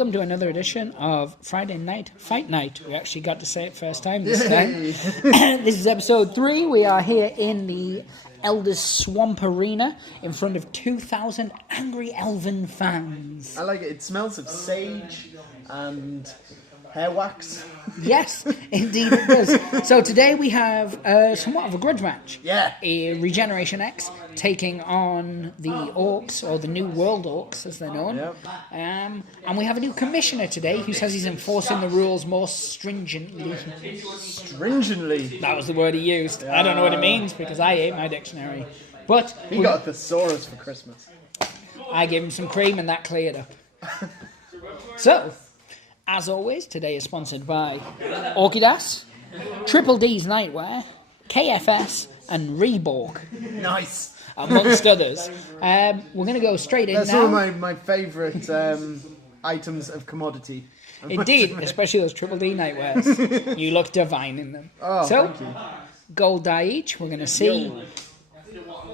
Welcome to another edition of Friday Night Fight Night. We actually got to say it first time this time. This is episode 3. We are here in the Elder's Swamp Arena in front of 2,000 angry elven fans. I like it. It smells of sage and hair wax. Yes, indeed it does. So today we have somewhat of a grudge match. Yeah. Regeneration X taking on the Orcs, or the New World Orcs as they're known. Yep. And we have a new commissioner today who says he's enforcing the rules more stringently. Stringently? That was the word he used. I don't know what it means because I ate my dictionary. But he got a thesaurus for Christmas. I gave him some cream and that cleared up. So, as always, today is sponsored by Orchidas, Triple D's Nightwear, KFS, and Reebok. Nice. Amongst others. We're going to go straight in now. That's one of my favourite items of commodity. Indeed, especially those Triple D Nightwears. You look divine in them. Oh, so, thank you. Gold die each. We're going to see.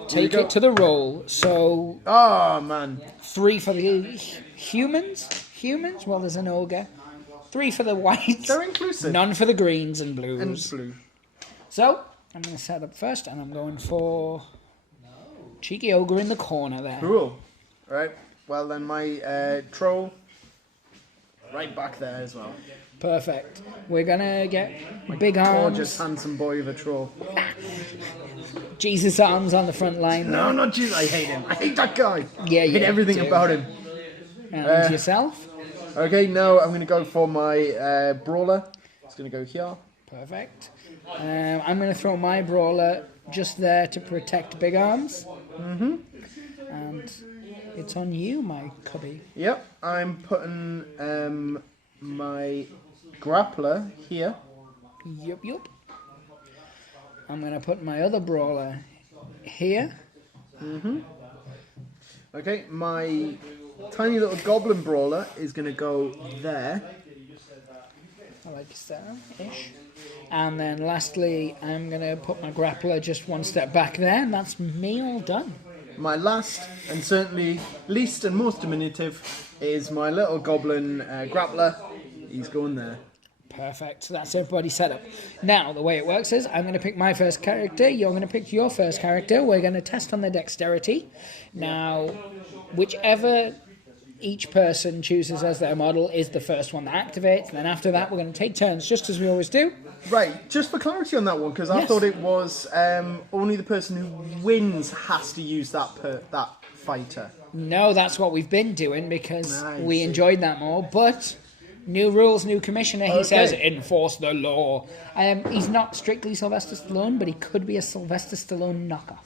Take it to the roll. So, oh, man. 3 for the humans. Humans? Well, there's an ogre. 3 for the whites. They're inclusive. None for the greens and blues. And blue. So, I'm going to set up first, and I'm going for cheeky ogre in the corner there. Cool. Right. Well, then my troll right back there as well. Perfect. We're going to get My big arms. gorgeous, handsome boy of a troll. Jesus arms on the front line. No, not Jesus. I hate him. I hate that guy. Yeah, I hate everything about him. And yourself? Okay, now I'm going to go for my brawler. It's going to go here. Perfect. I'm going to throw my brawler just there to protect big arms. Mm-hmm. And it's on you, my cubby. Yep, I'm putting my grappler here. Yup. I'm going to put my other brawler here. Mm-hmm. Okay, my tiny little goblin brawler is going to go there. I like so-ish. And then lastly, I'm going to put my grappler just one step back there, and that's me all done. My last, and certainly least and most diminutive, is my little goblin grappler. He's going there. Perfect. So that's everybody's set up. Now, the way it works is I'm going to pick my first character. You're going to pick your first character. We're going to test on their dexterity. Now, whichever each person chooses as their model is the first one that activates. And then after that, we're going to take turns, just as we always do. Right, just for clarity on that one, because I thought it was only the person who wins has to use that fighter. No, that's what we've been doing because we enjoyed that more. But new rules, new commissioner. He says enforce the law. He's not strictly Sylvester Stallone, but he could be a Sylvester Stallone knockoff.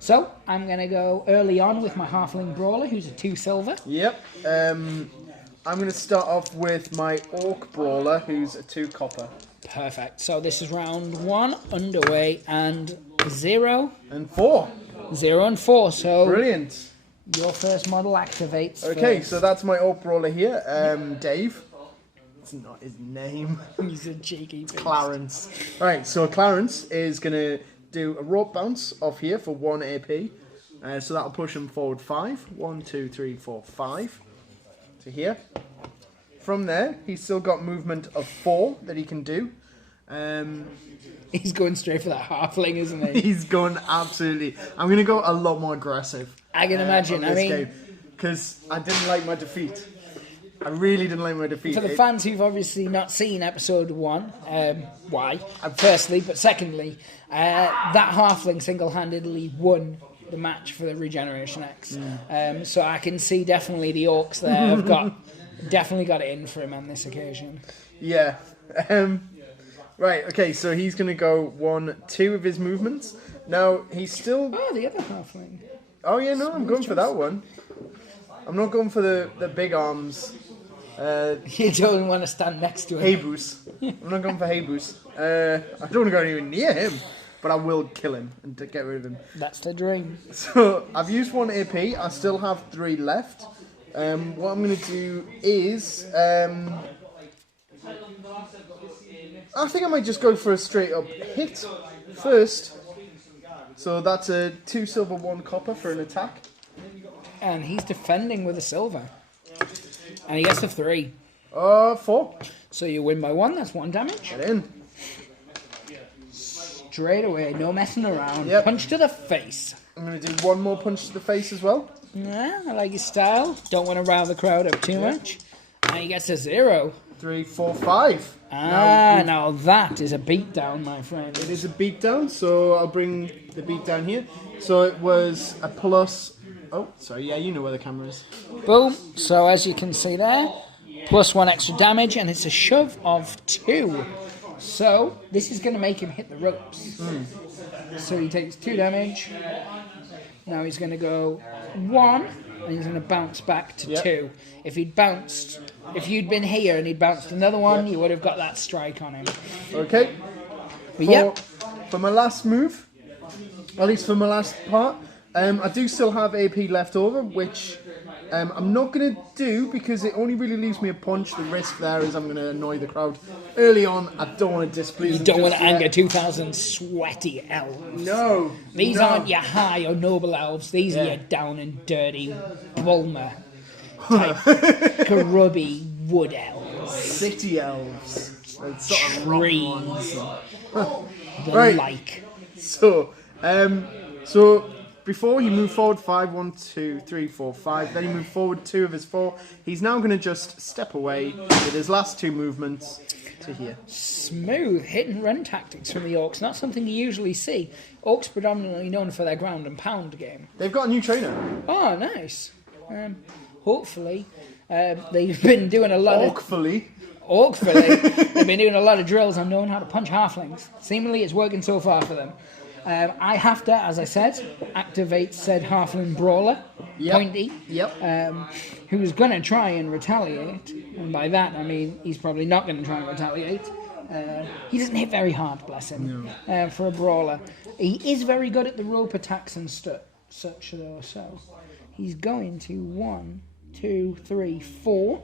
So, I'm going to go early on with my halfling brawler, who's a 2 silver. Yep. I'm going to start off with my orc brawler, who's a 2 copper. Perfect. So this is round 1 underway, and 0 and 4. 0 and 4. So brilliant. Your first model activates. Okay, first. so that's my orc brawler here. Dave. It's not his name. He's a cheeky beast. Clarence. Right, so Clarence is going to do a rope bounce off here for 1 AP. So that'll push him forward 5. 1, 2, 3, 4, 5. To here. From there, he's still got movement of 4 that he can do. He's going straight for that halfling, isn't he? He's going absolutely. I'm going to go a lot more aggressive. I can imagine. I mean, because I didn't like my defeat. I really didn't like my defeat. For the fans who've obviously not seen episode 1, why? Firstly, but secondly, that halfling single-handedly won the match for the Regeneration X. So I can see definitely the Orcs there have definitely got it in for him on this occasion. Yeah. Right, okay, so he's going to go 1, 2 of his movements. Now, he's still... Oh, the other halfling. Oh, yeah, no, I'm going for that one. I'm not going for the big arms. You don't want to stand next to him. Haybus. I'm not going for Haybus. I don't want to go anywhere near him, but I will kill him and get rid of him. That's the dream. So, I've used 1 AP. I still have 3 left. What I'm going to do is... I think I might just go for a straight up hit first. So that's a 2 silver, 1 copper for an attack. And he's defending with a silver. And he gets a 3. 4. So you win by 1. That's 1 damage. Get in. Straight away, no messing around. Yep. Punch to the face. I'm going to do one more punch to the face as well. Yeah, I like your style. Don't want to rile the crowd up too much. And he gets a 0. 3, 4, 5. Now that is a beatdown, my friend. It is a beatdown, so I'll bring the beatdown here. So it was a plus... Oh, sorry, yeah, you know where the camera is. Boom. So as you can see there, plus 1 extra damage, and it's a shove of 2. So this is going to make him hit the ropes. So he takes 2 damage. Now he's going to go 1, and he's going to bounce back to 2. If you'd been here and he'd bounced another one, you would have got that strike on him. Okay. For my last move, at least for my last part, I do still have AP left over, which I'm not going to do because it only really leaves me a punch. The risk there is I'm going to annoy the crowd early on. I don't want to displease them. You don't want to anger 2,000 sweaty elves. No. These aren't your high or noble elves. These are your down and dirty Bulmer type grubby wood elves. City elves. And sort of Trees. The Right. like. So before he moved forward 5, 1, 2, 3, 4, 5, then he moved forward 2 of his 4. He's now going to just step away with his last 2 movements to here. Smooth hit and run tactics from the Orcs. Not something you usually see. Orcs predominantly known for their ground and pound game. They've got a new trainer. Oh, nice. Hopefully, they've been doing a lot Orcfully. They've been doing a lot of drills on knowing how to punch halflings. Seemingly, it's working so far for them. I have to, as I said, activate said halfling brawler, Pointy, who's going to try and retaliate. And by that, I mean he's probably not going to try and retaliate. He doesn't hit very hard, bless him, for a brawler. He is very good at the rope attacks and such, though. So he's going to 1, 2, 3, 4,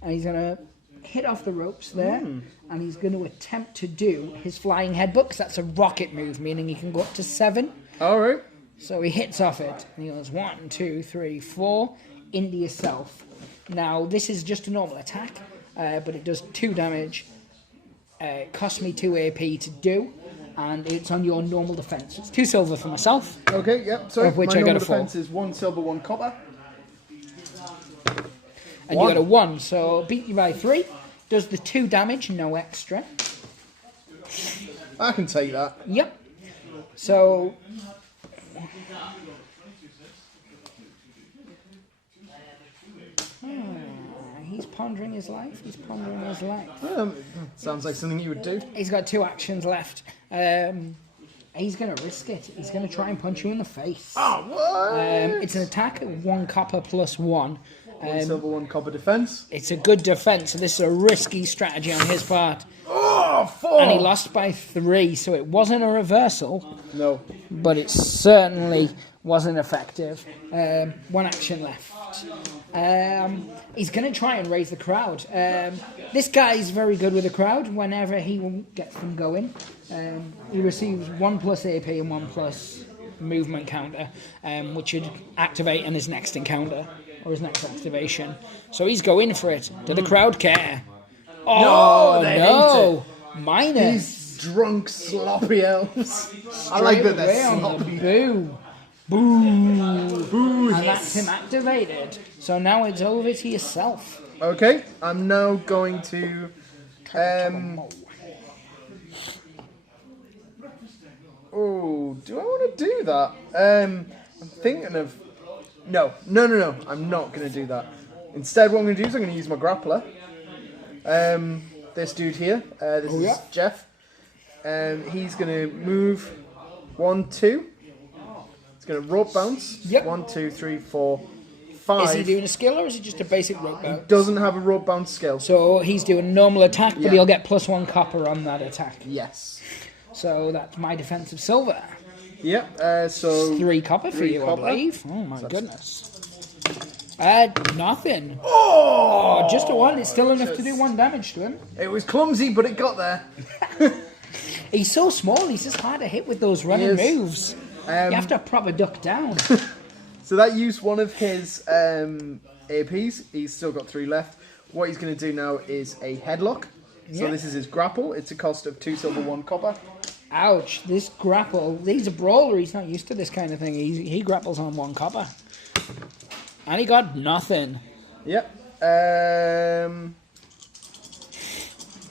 and he's going to hit off the ropes there, and he's going to attempt to do his flying headbutt, because that's a rocket move, meaning he can go up to 7. All right. So he hits off it, and he goes 1, 2, 3, 4, into yourself. Now, this is just a normal attack, but it does 2 damage. It costs me 2 AP to do, and it's on your normal defense. It's 2 silver for myself. Okay, yep. So Of which my I got normal a 4. defense is 1 silver, 1 copper. And you got a 1, so beat you by 3. Does the 2 damage, no extra. I can take that. Yep. So he's pondering his life. Sounds like something you would do. He's got 2 actions left. He's going to risk it. He's going to try and punch you in the face. Oh, what? It's an attack at 1 copper plus 1. 1 silver, 1 copper defense. It's a good defense, so this is a risky strategy on his part. Oh, 4! And he lost by 3, so it wasn't a reversal. No. But it certainly wasn't effective. 1 action left. He's going to try and raise the crowd. This guy's very good with the crowd whenever he gets them going. He receives 1 plus AP and 1 plus movement counter, which should activate in his next encounter or his next activation. So he's going for it. Do the crowd care? Oh, they no! hate it. Minus. These drunk, sloppy elves. I like that they're sloppy. Boo. Boo, And that's him activated. So now it's over to yourself. Okay, I'm now going to... Oh, do I want to do that? I'm thinking of... No, I'm not going to do that. Instead, what I'm going to do is I'm going to use my grappler. This dude here, this is Jeff. He's going to move 1, 2. He's going to rope bounce. Yep. 1, 2, 3, 4, 5. Is he doing a skill or is it just a basic rope bounce? Doesn't have a rope bounce skill. So he's doing a normal attack, but he'll get plus 1 copper on that attack. Yes. So that's my defensive silver. Yep, so... 3 copper for 3 you, copper. I believe. Oh my goodness. Nothing. Oh, just a 1. It's still enough to do 1 damage to him. It was clumsy, but it got there. He's so small, he's just hard to hit with those running moves. You have to proper duck down. So that used one of his APs. He's still got 3 left. What he's going to do now is a headlock. So this is his grapple. It's a cost of 2 silver, 1 copper. Ouch, this grapple. He's a brawler. He's not used to this kind of thing. He grapples on 1 copper. And he got nothing. Yep.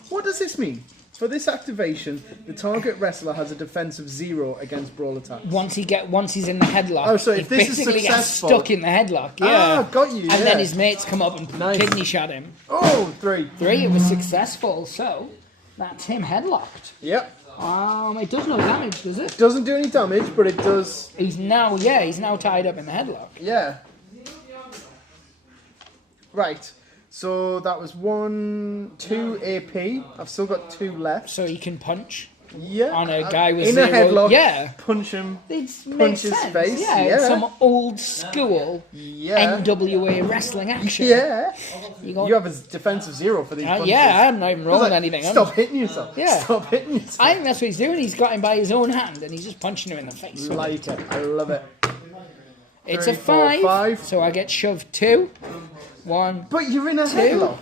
What does this mean? For this activation, the target wrestler has a defense of 0 against brawl attacks. Once he's in the headlock. Oh, so if he this is basically gets successful... stuck in the headlock. Yeah. Ah, got you. And then his mates come up and kidney shot him. Oh, 3. 3, it was successful. So, that's him headlocked. Yep. It does no damage, does it? Doesn't do any damage, but it does... He's now tied up in the headlock. Yeah. Right. So that was 2 AP. I've still got 2 left. So he can punch Yeah. on a guy with in 0. a headlock. Yeah. Punch him. It Punch makes his sense. face. Yeah, Yeah. it's some old school Yeah. NWA wrestling action. Yeah. You You have a defense of 0 for these punches. yeah, I'm not even rolling anything. Stop hitting yourself. Yeah. Stop hitting yourself. I think that's what he's doing. He's got him by his own hand and he's just punching him in the face. Like it. I love it. It's 3, a 4, 5, 5. so I get shoved 2. 1. But you're in a 2. headlock.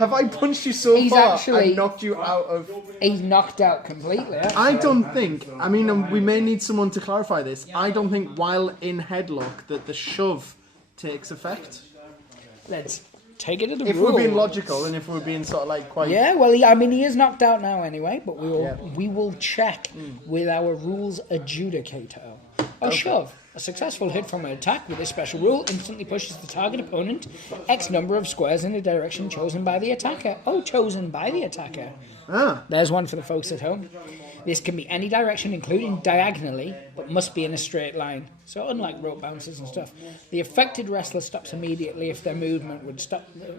Have I punched you so He's far actually- and knocked you out of... He's knocked out completely. I don't think, I mean, we may need someone to clarify this. I don't think while in headlock that the shove takes effect. Let's take it to the If rule. we're being logical and if we're being sort of like quite... Yeah, well, he is knocked out now anyway, but we will check with our rules adjudicator. A shove. A successful hit from an attack with this special rule instantly pushes the target opponent X number of squares in the direction chosen by the attacker. Oh, chosen by the attacker. Ah, There's one for the folks at home. This can be any direction, including diagonally, but must be in a straight line. So unlike rope bounces and stuff, the affected wrestler stops immediately if their movement would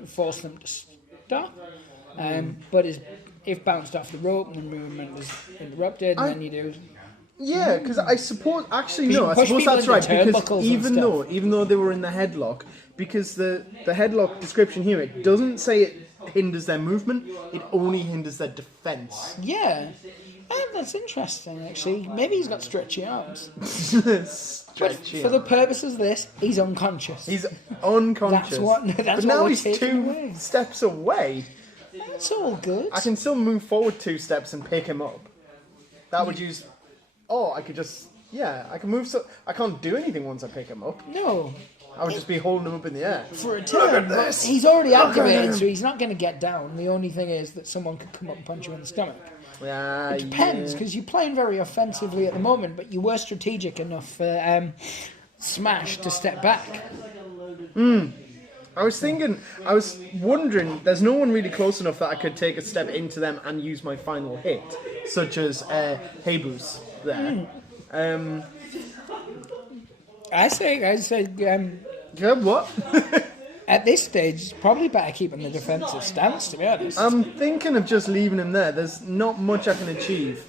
force them to stop. But if bounced off the rope, the movement is interrupted, and then you do... yeah, because I suppose... Actually, You no, can I push suppose people that's into right. Because turnbuckles and even though they were in the headlock, because the headlock description here, it doesn't say it hinders their movement, it only hinders their defense. Yeah. That's interesting, actually. Maybe he's got stretchy arms. Stretchy For the arm. purposes of this, he's unconscious. He's unconscious. That's but what now we're he's taking 2 away. steps away. That's all good. I can still move forward 2 steps and pick him up. That would use... Oh, I could just... Yeah, I can move so... I can't do anything once I pick him up. No. I would just be holding him up in the air. For a turn. But he's already activated, so he's not going to get down. The only thing is that someone could come up and punch you in the stomach. Yeah, It depends, because you're playing very offensively at the moment, but you were strategic enough for Smash to step back. I was wondering, there's no one really close enough that I could take a step into them and use my final hit, such as Hebus there. I say, Yeah, what? at this stage, it's probably better keeping the defensive stance, to be honest. I'm thinking of just leaving him there. There's not much I can achieve.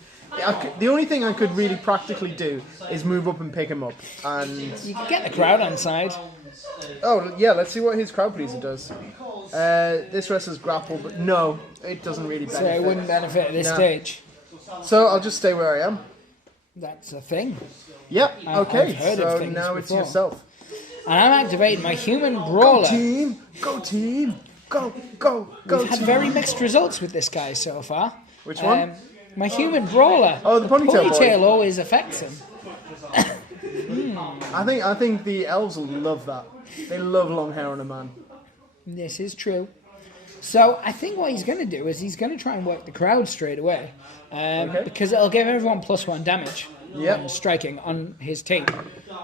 The only thing I could really practically do is move up and pick him up. And You can get the crowd on side. oh yeah, let's see what his crowd pleaser does. This wrestler's grapple, but no, it doesn't really benefit. So it wouldn't benefit at this No. stage. So I'll just stay where I am. That's a thing. Yep. Okay. I've heard of So things now it's before. yourself. And I'm activating my human Go brawler. team! Go team! Go go go We've had team! very mixed results with this guy so far. Which one? My human brawler. Oh, the ponytail boy. always affects him. I think the elves will love that. They love long hair on a man. This is true. So I think what he's going to do is he's going to try and work the crowd straight away. Because it'll give everyone +1 damage when striking on his team.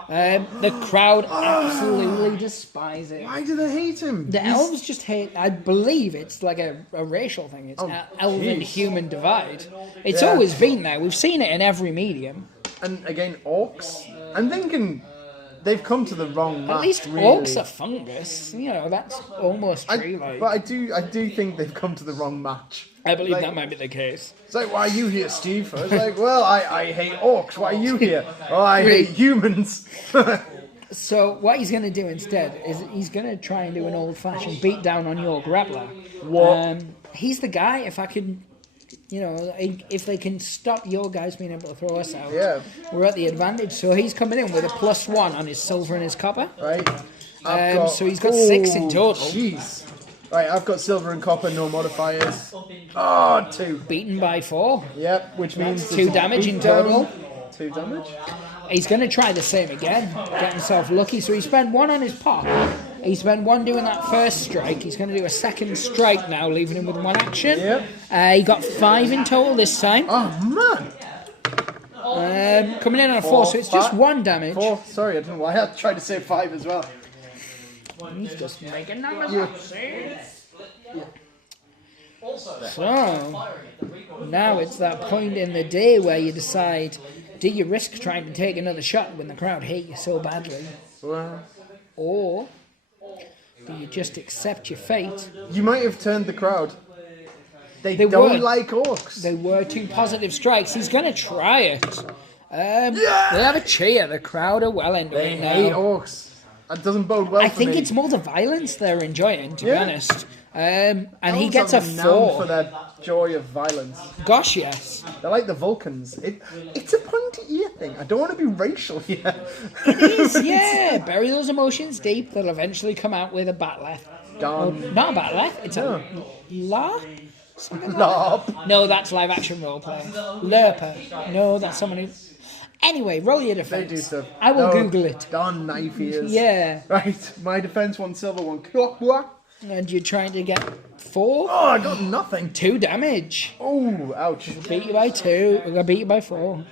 The crowd absolutely despise it. Why do they hate him? The elves just hate... I believe it's like a racial thing. It's elven-human divide. It's always been there. We've seen it in every medium. And again, orcs. I'm thinking they've come to the wrong match. At least really. orcs are fungus. You know, that's almost tree-like. But I do think they've come to the wrong match. I believe like- that might be the case. It's like, why are you here, Steve? I was like, well, I hate orcs. Why are you here? Oh, I hate humans. So what he's going to do instead is he's going to try and do an old-fashioned beatdown on your grappler. What? He's the guy, if I can... You know, if they can stop your guys being able to throw us out, Yeah. we're at the advantage. So he's coming in with a +1 on his silver and his copper. Right. So he's got 6 in total. Jeez. Right, I've got silver and copper, no modifiers. Oh, 2. Beaten by 4. Yep, which means 2 damage in total. 2 damage. He's going to try the same again, get himself lucky. So he spent 1 on his pop. He spent 1 doing that first strike. He's going to do a second strike now, leaving him with 1 action. Yep. He got 5 in total this time. Oh, man. Coming in on a 4, so it's just 1 damage. 4. Sorry, I don't know why I tried to say 5 as well. He's just making numbers up, see? So, now it's that point in the day where you decide, do you risk trying to take another shot when the crowd hate you so badly? Well, Or do you just accept your fate? you might have turned the crowd. They They don't were. like orcs. They were 2 positive strikes. He's going to try it. They have a cheer. The crowd are well into They it hate now. orcs. That doesn't bode well I for think me. it's more the violence they're enjoying, to be Yeah. honest. And he Elves gets a are renowned 4. for their joy of violence. Gosh, yes. They're like the Vulcans. It's a pointy ear thing. I don't want to be racial here. Yeah, bury those emotions deep. They'll eventually come out with a batleth. Done. Not a batleth, it's No. a la? Something like Lop. that? No, that's live action roleplay. Lurper. No, that's someone who... Anyway, roll your They defense. do stuff. I will No, Google it. Done, knife ears. Yeah, Right, my defense, 1 silver, 1 copper. and you're trying to get 4? Oh, I got nothing. 2 damage. Oh, ouch. Beat you by 2. We're gonna beat you by 4.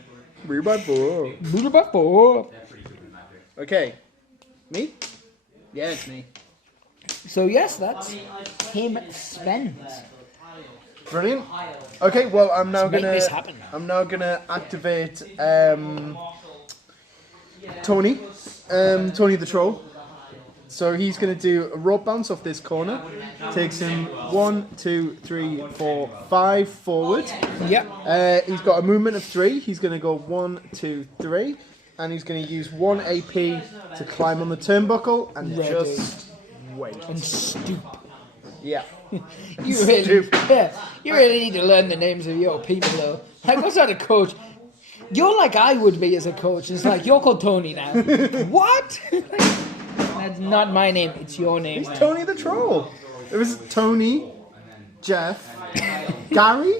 Beat by 4. Beat you by 4. Okay. Me? Yeah, it's me. So yes, that's him spent. Brilliant. Okay, well, I'm now Let's make gonna. this happen. I'm now gonna activate Tony, Tony the Troll. So he's gonna do a rope bounce off this corner. Takes him 1, 2, 3, 4, 5 forward. Yep. He's got a movement of 3. He's gonna go 1, 2, 3, and he's gonna use 1 AP to climb on the turnbuckle and Ready. just wait. And stoop. Yeah. You really, Stoop. yeah, you really need to learn the names of your people, though. Like, what's that a coach? You're like I would be as a coach. It's like, you're called Tony now. What? That's not my name. It's your name. He's Tony the Troll. It was Tony, Jeff, Gary.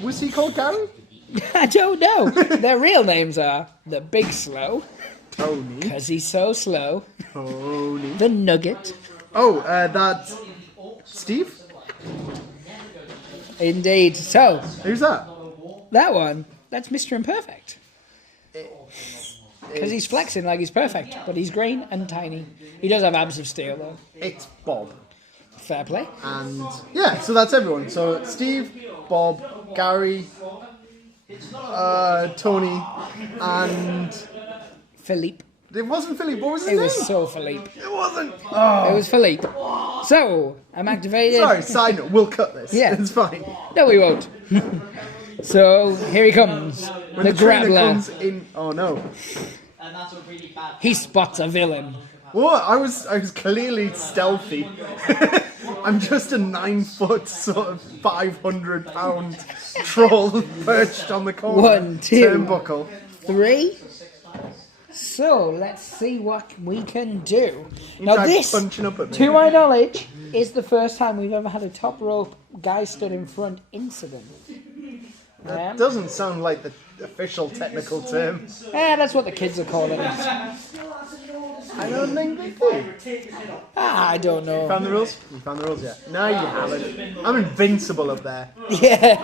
Was he called Gary? I don't know. Their real names are the Big Slow, Tony. because he's so slow. Tony. The Nugget. Oh, that's Steve. Indeed. So, Who's that? that one, that's Mr. Imperfect. Because he's flexing like he's perfect, but he's green and tiny. He does have abs of steel, though. It's Bob. Fair play. And yeah, so that's everyone. So Steve, Bob, Gary, Tony, and Philippe. it wasn't Philippe. What was his It name? was so Philippe. It wasn't. It was Philippe. So, I'm activated. Sorry, side note. We'll cut this. Yeah. It's fine. No, we won't. So, here he comes. When the the trainer Grappler. comes in, oh no. He spots a villain. What? I was clearly stealthy. I'm just a 9-foot, sort of 500-pound troll perched on the corner. 1, 2. Turnbuckle. 3. So, let's see what we can do. He Now tried this, punching up at me. to my knowledge, is the first time we've ever had a top rope guy stood in front incident. That doesn't sound like the official technical term. That's what the kids are calling it. I don't think they do. I don't know. Found the rules? You found the rules yet? No, you haven't. I'm invincible up there. Yeah.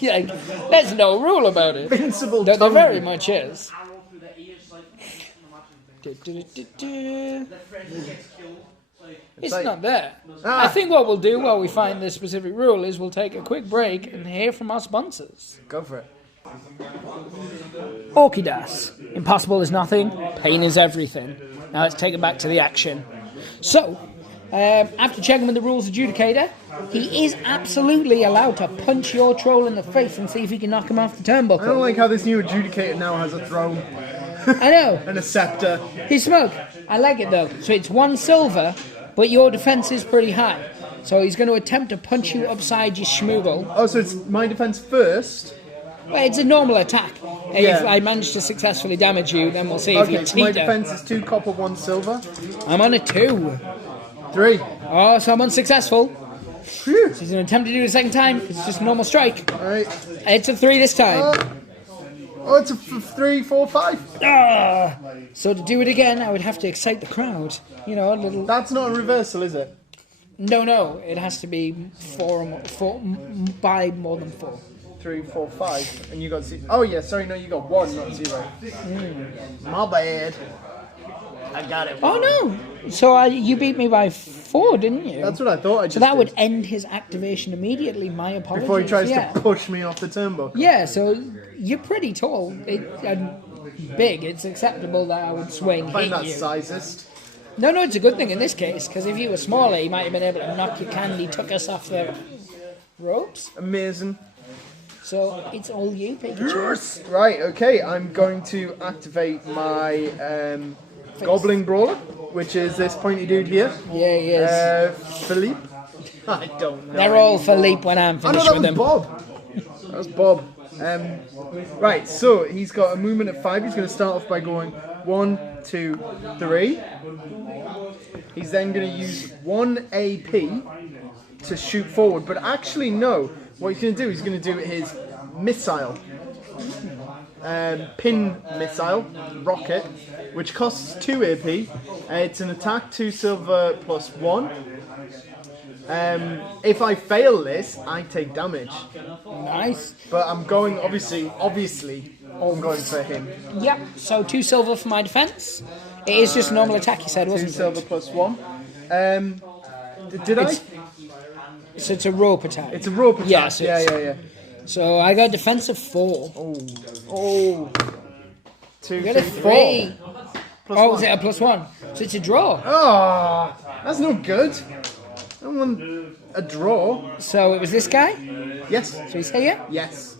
Like, there's no rule about it. Invincible. There Tony. very much is. It's like- not there. Ah. I think what we'll do while we find the specific rule is we'll take a quick break and hear from our sponsors. Go for it. Orchidas. Impossible is nothing, pain is everything. Now let's take it back to the action. So, after checking with the rules adjudicator, he is absolutely allowed to punch your troll in the face and see if he can knock him off the I don't turnbuckle. like how this new adjudicator now has a throne I know. and a scepter. He's smoke. I like it though. So it's 1 silver, but your defense is pretty high. So he's going to attempt to punch you upside your schmoogle. Oh, so it's my defense first. Well, it's a normal attack. If I manage to successfully damage you, then we'll see if you Okay, so my teeter. defense is 2 copper, 1 silver. I'm on a 2. 3. Oh, so I'm unsuccessful. Phew. So he's going to attempt to do it a second time. It's just a normal strike. Alright. It's a 3 this time. Oh, it's a 3, 4, 5. Ah! So to do it again, I would have to excite the crowd. You know, a little... That's not a reversal, is it? No. It has to be 4 or more, 4 by more than 4. 3, 4, 5. And you got 0. Oh, yeah, sorry, no, you got 1, not 0. My bad. I got it. Oh, no. So you beat me by 4, didn't you? That's what I thought I just So that did. would end his activation immediately. My apologies. Before he tries to push me off the turnbuckle. Yeah, so you're pretty tall and big. It's acceptable that I would swing, I find hit that you. sizist. No, it's a good thing in this case, because if you were smaller, you might have been able to knock your candy tuck us off the ropes. Amazing. So it's all you, Pikachu. Right, okay, I'm going to activate my Goblin Brawler, which is this pointy dude here. Yeah, he is. Philippe. I don't know. They're all Philippe when I'm Oh no, finished that with was them. Bob. That was Bob. Right, so he's got a movement of 5. He's going to start off by going 1, 2, 3. He's then going to use 1 AP to shoot forward. But actually, no. What he's going to do, he's going to do his missile. Pin missile, rocket, which costs 2 AP. It's an attack 2 silver plus 1. If I fail this, I take damage. Nice. But I'm going, obviously, I'm going for him. Yep, so 2 silver for my defense. It is just a normal attack, you said, 2 wasn't silver it? plus 1. Did I? So it's a rope attack. It's a rope attack. Yes, Yeah. So I got defense of 4. Oh. 2, You got a 3, 3. 4. Oh, is it a +1? So it's a draw. Oh, that's no good. I don't want a draw. So it was this guy? Yes. So he's here? Yes.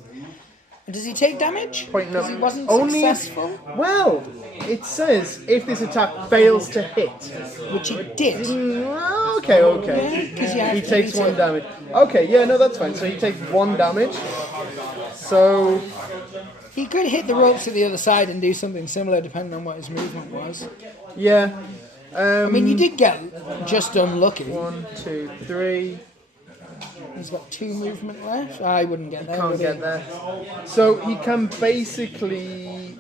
And does he take damage? Pointing up. Because he wasn't Only successful? Well, it says if this attack fails to hit. Which he did. Okay. Yeah, 'cause you have He to takes beat 1 it. damage. Okay, yeah, no, that's fine. So he takes 1 damage. So, He could hit the ropes at the other side and do something similar depending on what his movement was. yeah. I mean, you did get just unlucky. 1, 2, 3. He's got 2 movement left. I wouldn't get there. Can't would get he? there. So he can basically.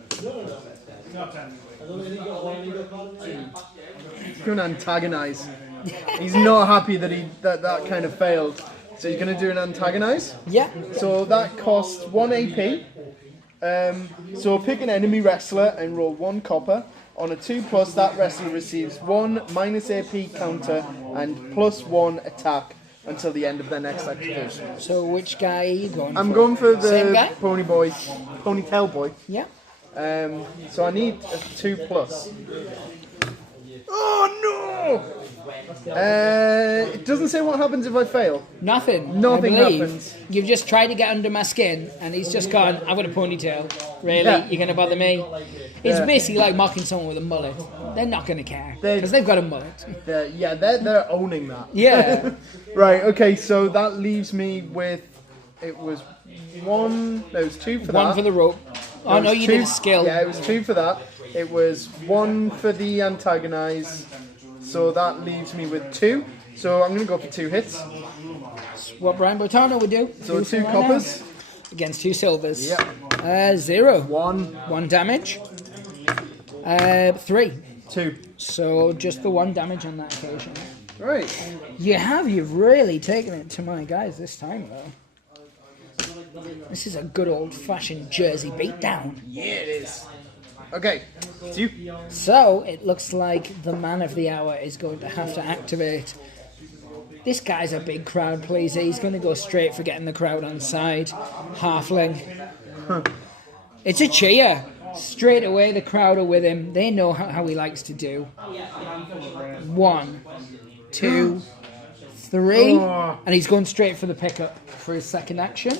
He's going to antagonise. He's not happy that that kind of failed. So he's going to do an antagonise. Yeah. So that costs 1 AP. So pick an enemy wrestler and roll 1 copper. On a 2+, that wrestler receives 1 minus AP counter and +1 attack until the end of their next activation. So which guy are you going I'm for? going for Same the guy? ponytail boy. Yeah. So I need a 2+. Oh no! It doesn't say what happens if I fail. Nothing. Nothing I believe. happens. You've just tried to get under my skin, and he's just gone, I've got a ponytail. Really? Yeah. You're going to bother me? It's Yeah. basically like mocking someone with a mullet. They're not going to care, They- because they've got a mullet. They're owning that. Yeah. Right, okay, so that leaves me with, it was 1, there was 2 for that. 1 for the rope. Oh, There no, was you 2 did a skill. Yeah, it was 2 for that. It was 1 for the antagonise, so that leaves me with 2. So I'm going to go for 2 hits. What Brian Botano would do. So Do 2 right coppers. now. Against 2 silvers. Yep. 0. 1, 1 damage. 3. 2. So just the 1 damage on that occasion. Right. You've really taken it to my guys this time, though. This is a good old-fashioned Jersey beatdown. Yeah, it is. Okay, it's you. So, it looks like the man of the hour is going to have to activate. This guy's a big crowd pleaser. He's going to go straight for getting the crowd on side. Halfling. It's a cheer. Straight away, the crowd are with him. They know how he likes to do. 1, 2, 3. And he's going straight for the pickup for his second action.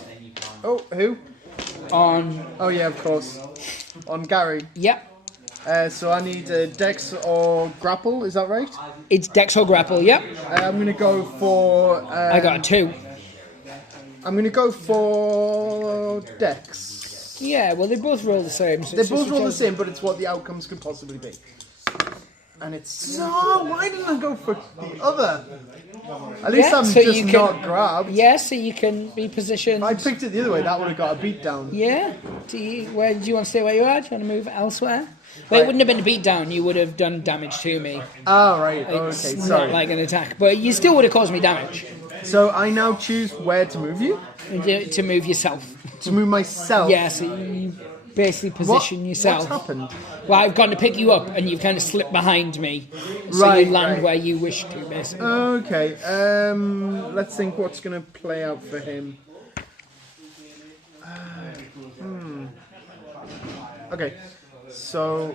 Oh, who? On, Oh, yeah, of course. On Gary. yep. So I need Dex or Grapple, is that right? It's Dex or Grapple, yep. I'm going to go for... I got a 2. I'm going to go for Dex. Yeah, well, they both roll the same. So They it's just both roll the whichever- same, but it's what the outcomes could possibly be. And it's... No, why didn't I go for the other? At least Yeah, I'm so just you can- not grabbed. Yeah, so you can be positioned. If I picked it the other way, that would have got a beat down. Yeah. Where do you want to stay where you are? Do you want to move elsewhere? Well, it Right. wouldn't have been a beat down. You would have done damage to me. Oh, right. It's Okay, not sorry. like an attack, but you still would have caused me damage So I now choose where to move you? to move yourself. To move myself? Yeah, so you basically position yourself. What's happened? Well, I've gone to pick you up, and you've kind of slipped behind me, so Right, you land right. where you wish to, basically. Okay, let's think what's going to play out for him. Okay, so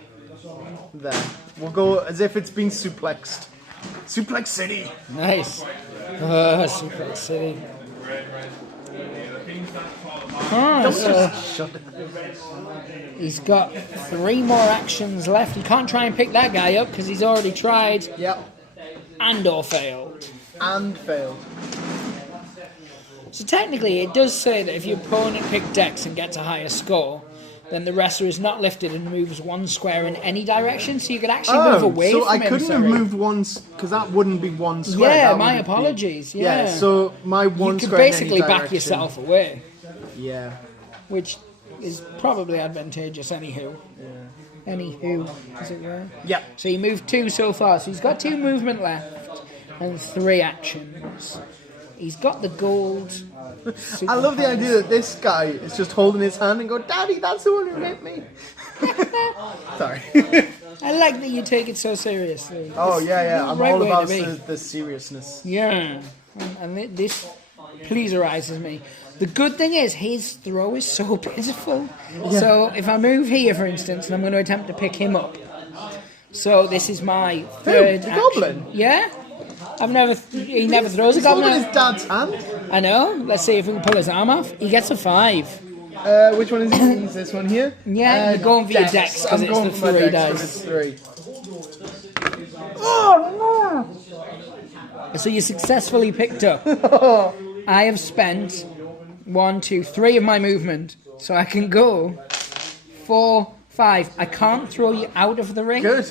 there. We'll go as if it's been suplexed. Suplex City! Nice. Super City. Shut it. He's got 3 more actions left. He can't try and pick that guy up because he's already tried Yep, and or failed. and failed. So technically, it does say that if your opponent picks Dex and gets a higher score, then the wrestler is not lifted and moves 1 square in any direction. So you could actually move away so from I him. couldn't have sorry. moved once, because that wouldn't be 1 square. Yeah, that my would be- apologies. Yeah, Yeah, so my 1 you could square in any basically back direction. yourself away, Yeah. which is probably advantageous. Anywho, as it were. Yeah. So you moved 2 so far. So he's got 2 movement left and 3 actions. He's got the gold. I love the idea that this guy is just holding his hand and go, Daddy, that's the one who hit me. Sorry. I like that you take it so seriously. Oh, It's yeah, the I'm right all way to about be. the seriousness. Yeah, and this pleaserizes me. The good thing is his throw is so pitiful. So if I move here, for instance, and I'm going to attempt to pick him up. So this is my third the action. goblin? Yeah. He never throws a He's holding goblin. his dad's hand. I know. Let's see if we can pull his arm off. He gets a 5. Which one is he? Is this one here? Yeah, you're going for your dex, 'cause I'm it's going the for my 3 dex, dice. so it's 3. Oh, So you successfully picked up. I have spent 1, 2, 3 of my movement, so I can go 4, 5. I can't throw you out of the ring. Good.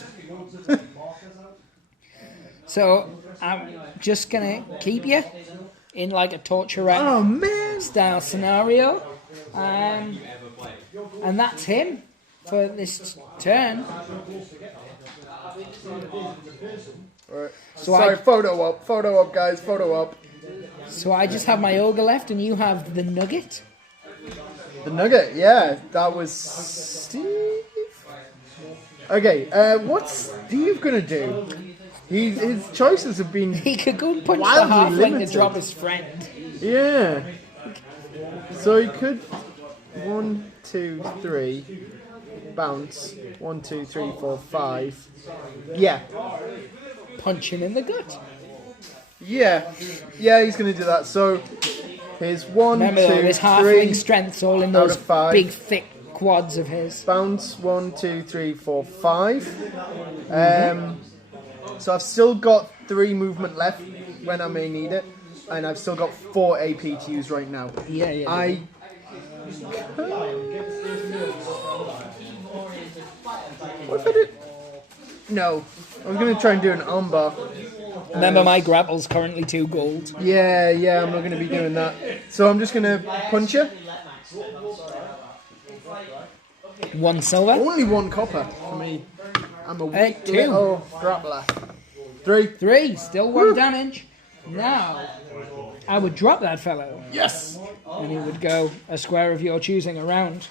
So I'm just gonna keep you in like a torture rack Oh, man. style scenario, and that's him for this turn. Right. So Sorry, I- photo up, guys, photo up. So I just have my ogre left, and you have the nugget. The nugget, yeah, that was Steve. Okay, what's Steve gonna do? His choices have been, He could go and punch the Wildly halfling limited. to drop his friend. yeah. So he could 1, 2, 3, bounce. 1, 2, 3, 4, 5. Yeah, Punch him in the gut. yeah, he's gonna do that. So here's 1, Remember though, 2, his 3. halfling strength's all in out those of 5. big, thick quads of his. Bounce 1, 2, 3, 4, 5. So I've still got 3 movement left when I may need it, and I've still got 4 AP to use right now. Yeah. I what if I did? No, I was gonna try and do an armbar. Remember, my grapple's currently 2 gold. Yeah, I'm not gonna be doing that. So I'm just gonna punch you. 1 silver. Only 1 copper for me. I'm a weak 2. little grappler. 3. 3, still 1 damage. Now, I would drop that fellow, Yes. and he would go a square of your choosing around.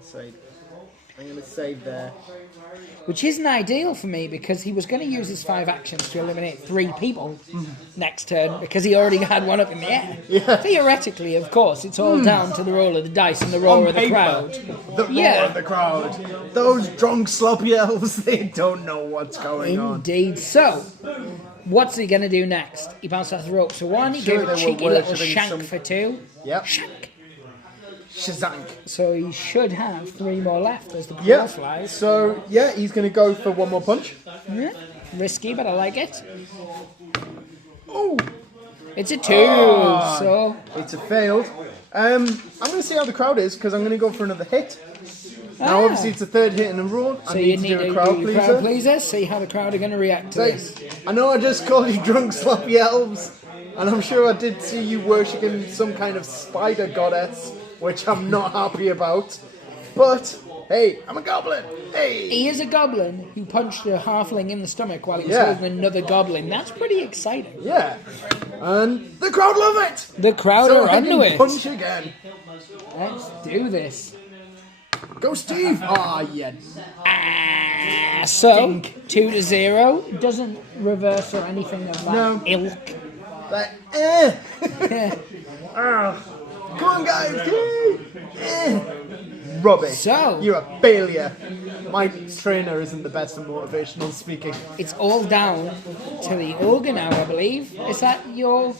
Save. I'm gonna save there. Which isn't ideal for me, because he was going to use his 5 actions to eliminate 3 people next turn, because he already had 1 up in the air. Yeah. Theoretically, of course, it's all down to the roll of the dice and the roar of the crowd. The roar Yeah. of the crowd. Those drunk sloppy elves, they don't know what's going on. Indeed. So, what's he going to do next? He bounced off the rope. So 1, he Sure, gave they a were cheeky little worshipping shank some- for 2. Yep. Shank. Shazank. So he should have 3 more left as the crow Yeah. flies. So yeah, he's gonna go for 1 more punch. Yeah. Risky, but I like it. Oh. It's a 2, Oh, so... It's a failed. I'm going to see how the crowd is, because I'm going to go for another hit. Now, obviously, it's a third hit in a row. So I you need to do a crowd pleaser. pleaser, see how the crowd are going to react to this. I know I just called you drunk, sloppy elves, and I'm sure I did see you worshipping some kind of spider goddess, which I'm not happy about. But, hey, I'm a goblin. Hey! He is a goblin who punched a halfling in the stomach while he was holding another goblin. That's pretty exciting. Yeah. And the crowd love it! The crowd So are I onto can it. punch again. Let's do this. Go, Steve! Ah, yeah. So, 2-0. Doesn't reverse or anything of that ilk. But, Yeah. Come on, guys! Rubbish. So- You're a failure. My trainer isn't the best at motivational speaking. It's all down to the ogre now, I believe. Is that your...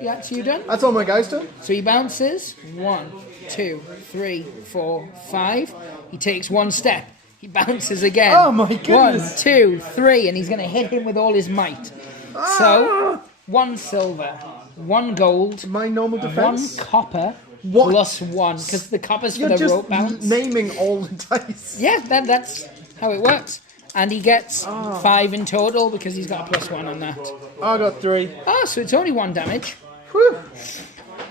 That's you done? That's all my guys done. So he bounces. 1, 2, 3, 4, 5. He takes 1 step. He bounces again. Oh my goodness. 1, 2, 3, and he's going to hit him with all his might. So 1 silver, 1 gold, My normal 1 defense. copper, What? plus 1, because the copper's for You're the just rope bounce. naming all the dice. Yeah, that's how it works. And he gets 5 in total because he's got a +1 on that. I got 3. Oh, so it's only 1 damage. Whew.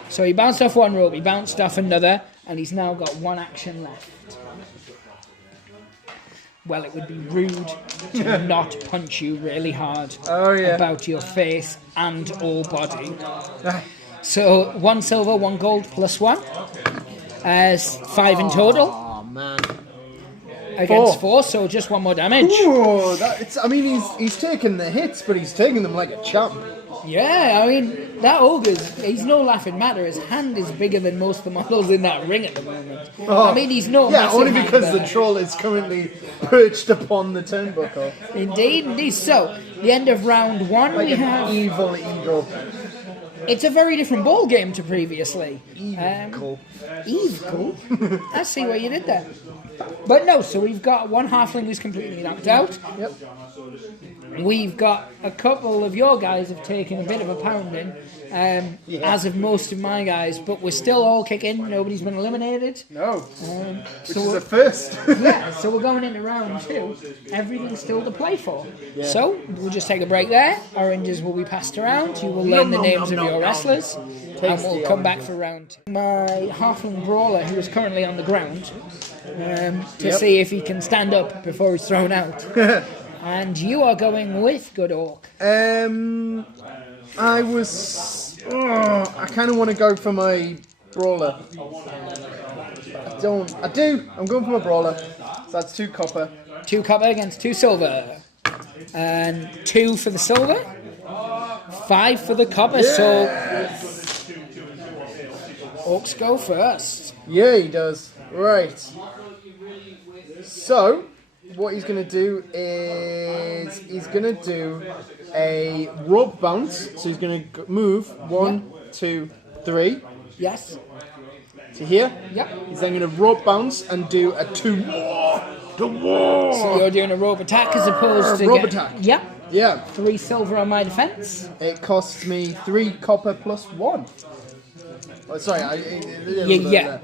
So he bounced off 1 rope, he bounced off another, and he's now got 1 action left. Well, it would be rude to not punch you really hard about your face and or body. So 1 silver, 1 gold, +1. 5 in total. Oh man. Against 4, so just 1 more damage. Ooh, I mean, he's taking the hits, but he's taking them like a champ. Yeah, I mean, that he's no laughing matter. His hand is bigger than most of the models in that ring at the moment. I mean, he's no massive only because hand the troll is currently perched upon the turnbuckle. Indeed. So, the end of round 1, Like we an have... evil eagle. It's a very different ball game to previously. Evil. Evil? I see what you did there. But no, so we've got 1 halfling who's completely knocked out. Yep. We've got a couple of your guys have taken a bit of a pounding, as of most of my guys, but we're still all kicking. Nobody's been eliminated. No. Which so is a first. Yeah, so we're going into round 2. Everything's still to play for. Yeah. So we'll just take a break there. Oranges will be passed around. You will learn the names of your wrestlers, and we'll come back for round 2. My halfling brawler, who is currently on the ground, to see if he can stand up before he's thrown out. And you are going with Good Orc. I kind of want to go for my brawler. I do. I'm going for my brawler. So that's 2 copper. 2 copper against 2 silver. And 2 for the silver. 5 for the copper. Yes. So Orcs go first. Yeah, he does. Right. So, what he's going to do is he's going to do a rope bounce. So he's going to move 1, 2, 3 Yes. to here. Yep. He's then going to rope bounce and do a 2 to war. So you're doing a rope attack as opposed to rope attack. Yep. Yeah. 3 silver on my defense. It costs me 3 copper plus 1. Oh, sorry. Yeah.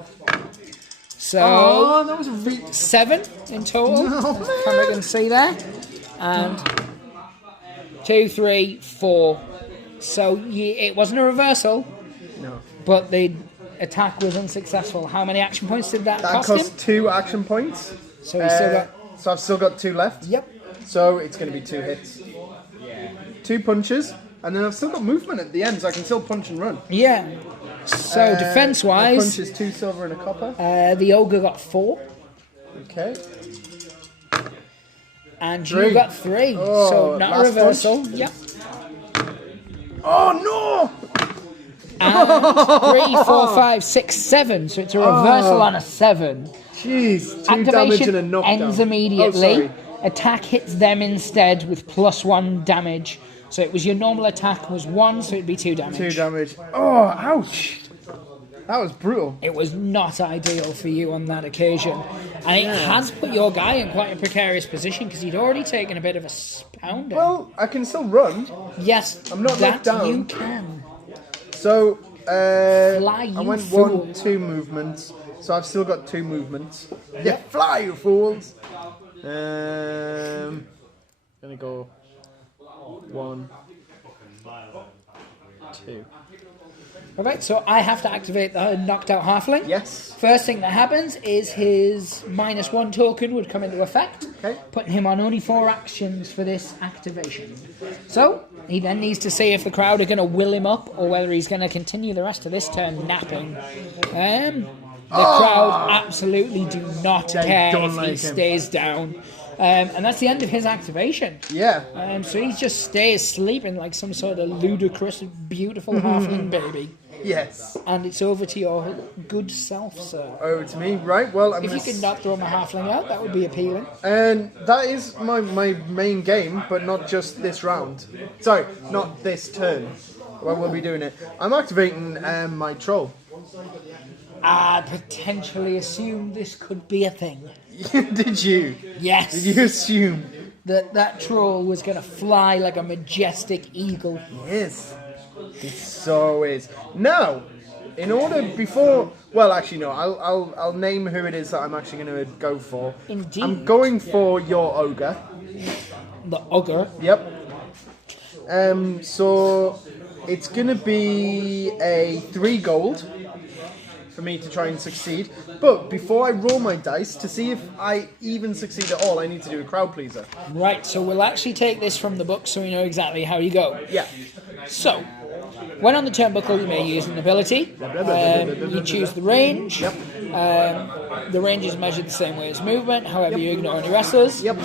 So that was a 7 in total. Camera can see there. And 2, 3, 4. So it wasn't a reversal. No. But the attack was unsuccessful. How many action points did that cost him? That cost 2 action points. So he's still got... So I've still got 2 left. Yep. So it's going to be 2 hits. 2 punches. And then I've still got movement at the end, so I can still punch and run. Yeah. So My defense-wise... punch is 2 silver and a copper. The ogre got 4. Okay. And 3. you got 3. Oh, So not a last reversal. punch. Yep. Oh, no! And 3, 4, 5, 6, 7. So it's a reversal on a 7. Jeez. 2 damage and a Activation knockdown. ends immediately. Oh, sorry. Attack hits them instead with +1 damage. So it was your normal attack was 1, so it'd be 2 damage. 2 damage. Oh, ouch. That was brutal. It was not ideal for you on that occasion. And it has put your guy in quite a precarious position because he'd already taken a bit of a pounding. Well, I can still run. Yes, I'm not knocked down. You can. So, Fly, I you went fool. 1, 2 movements. So I've still got 2 movements. Yeah, fly, you fools. Gonna go 1, 2. Alright, so I have to activate the knocked out halfling. Yes. First thing that happens is his -1 token would come into effect, Okay. putting him on only 4 actions for this activation. So, he then needs to see if the crowd are going to will him up or whether he's going to continue the rest of this turn napping. The crowd absolutely do not care don't if he like him. stays down. And that's the end of his activation. Yeah. So he just stays sleeping like some sort of ludicrous, beautiful halfling baby. Yes. And it's over to your good self, sir. Over to me. Right, well, I'm If you could not throw my halfling out, that would be appealing. And that is my main game, but not just this round. Sorry, not this turn. When we'll be doing it. I'm activating my troll. I potentially assumed this could be a thing. Did you? Yes. Did you assume? That troll was going to fly like a majestic eagle. Yes. It so is. Now, in order before, well, actually no, I'll name who it is that I'm actually going to go for. Indeed. I'm going for your ogre. The ogre. Yep. So it's going to be a 3 gold for me to try and succeed. But before I roll my dice to see if I even succeed at all, I need to do a crowd pleaser. Right, so we'll actually take this from the book so we know exactly how you go. Yeah. So, when on the turnbuckle, you may use an ability. You choose the range. Yep. The range is measured the same way as movement, however you ignore any wrestlers. Yep.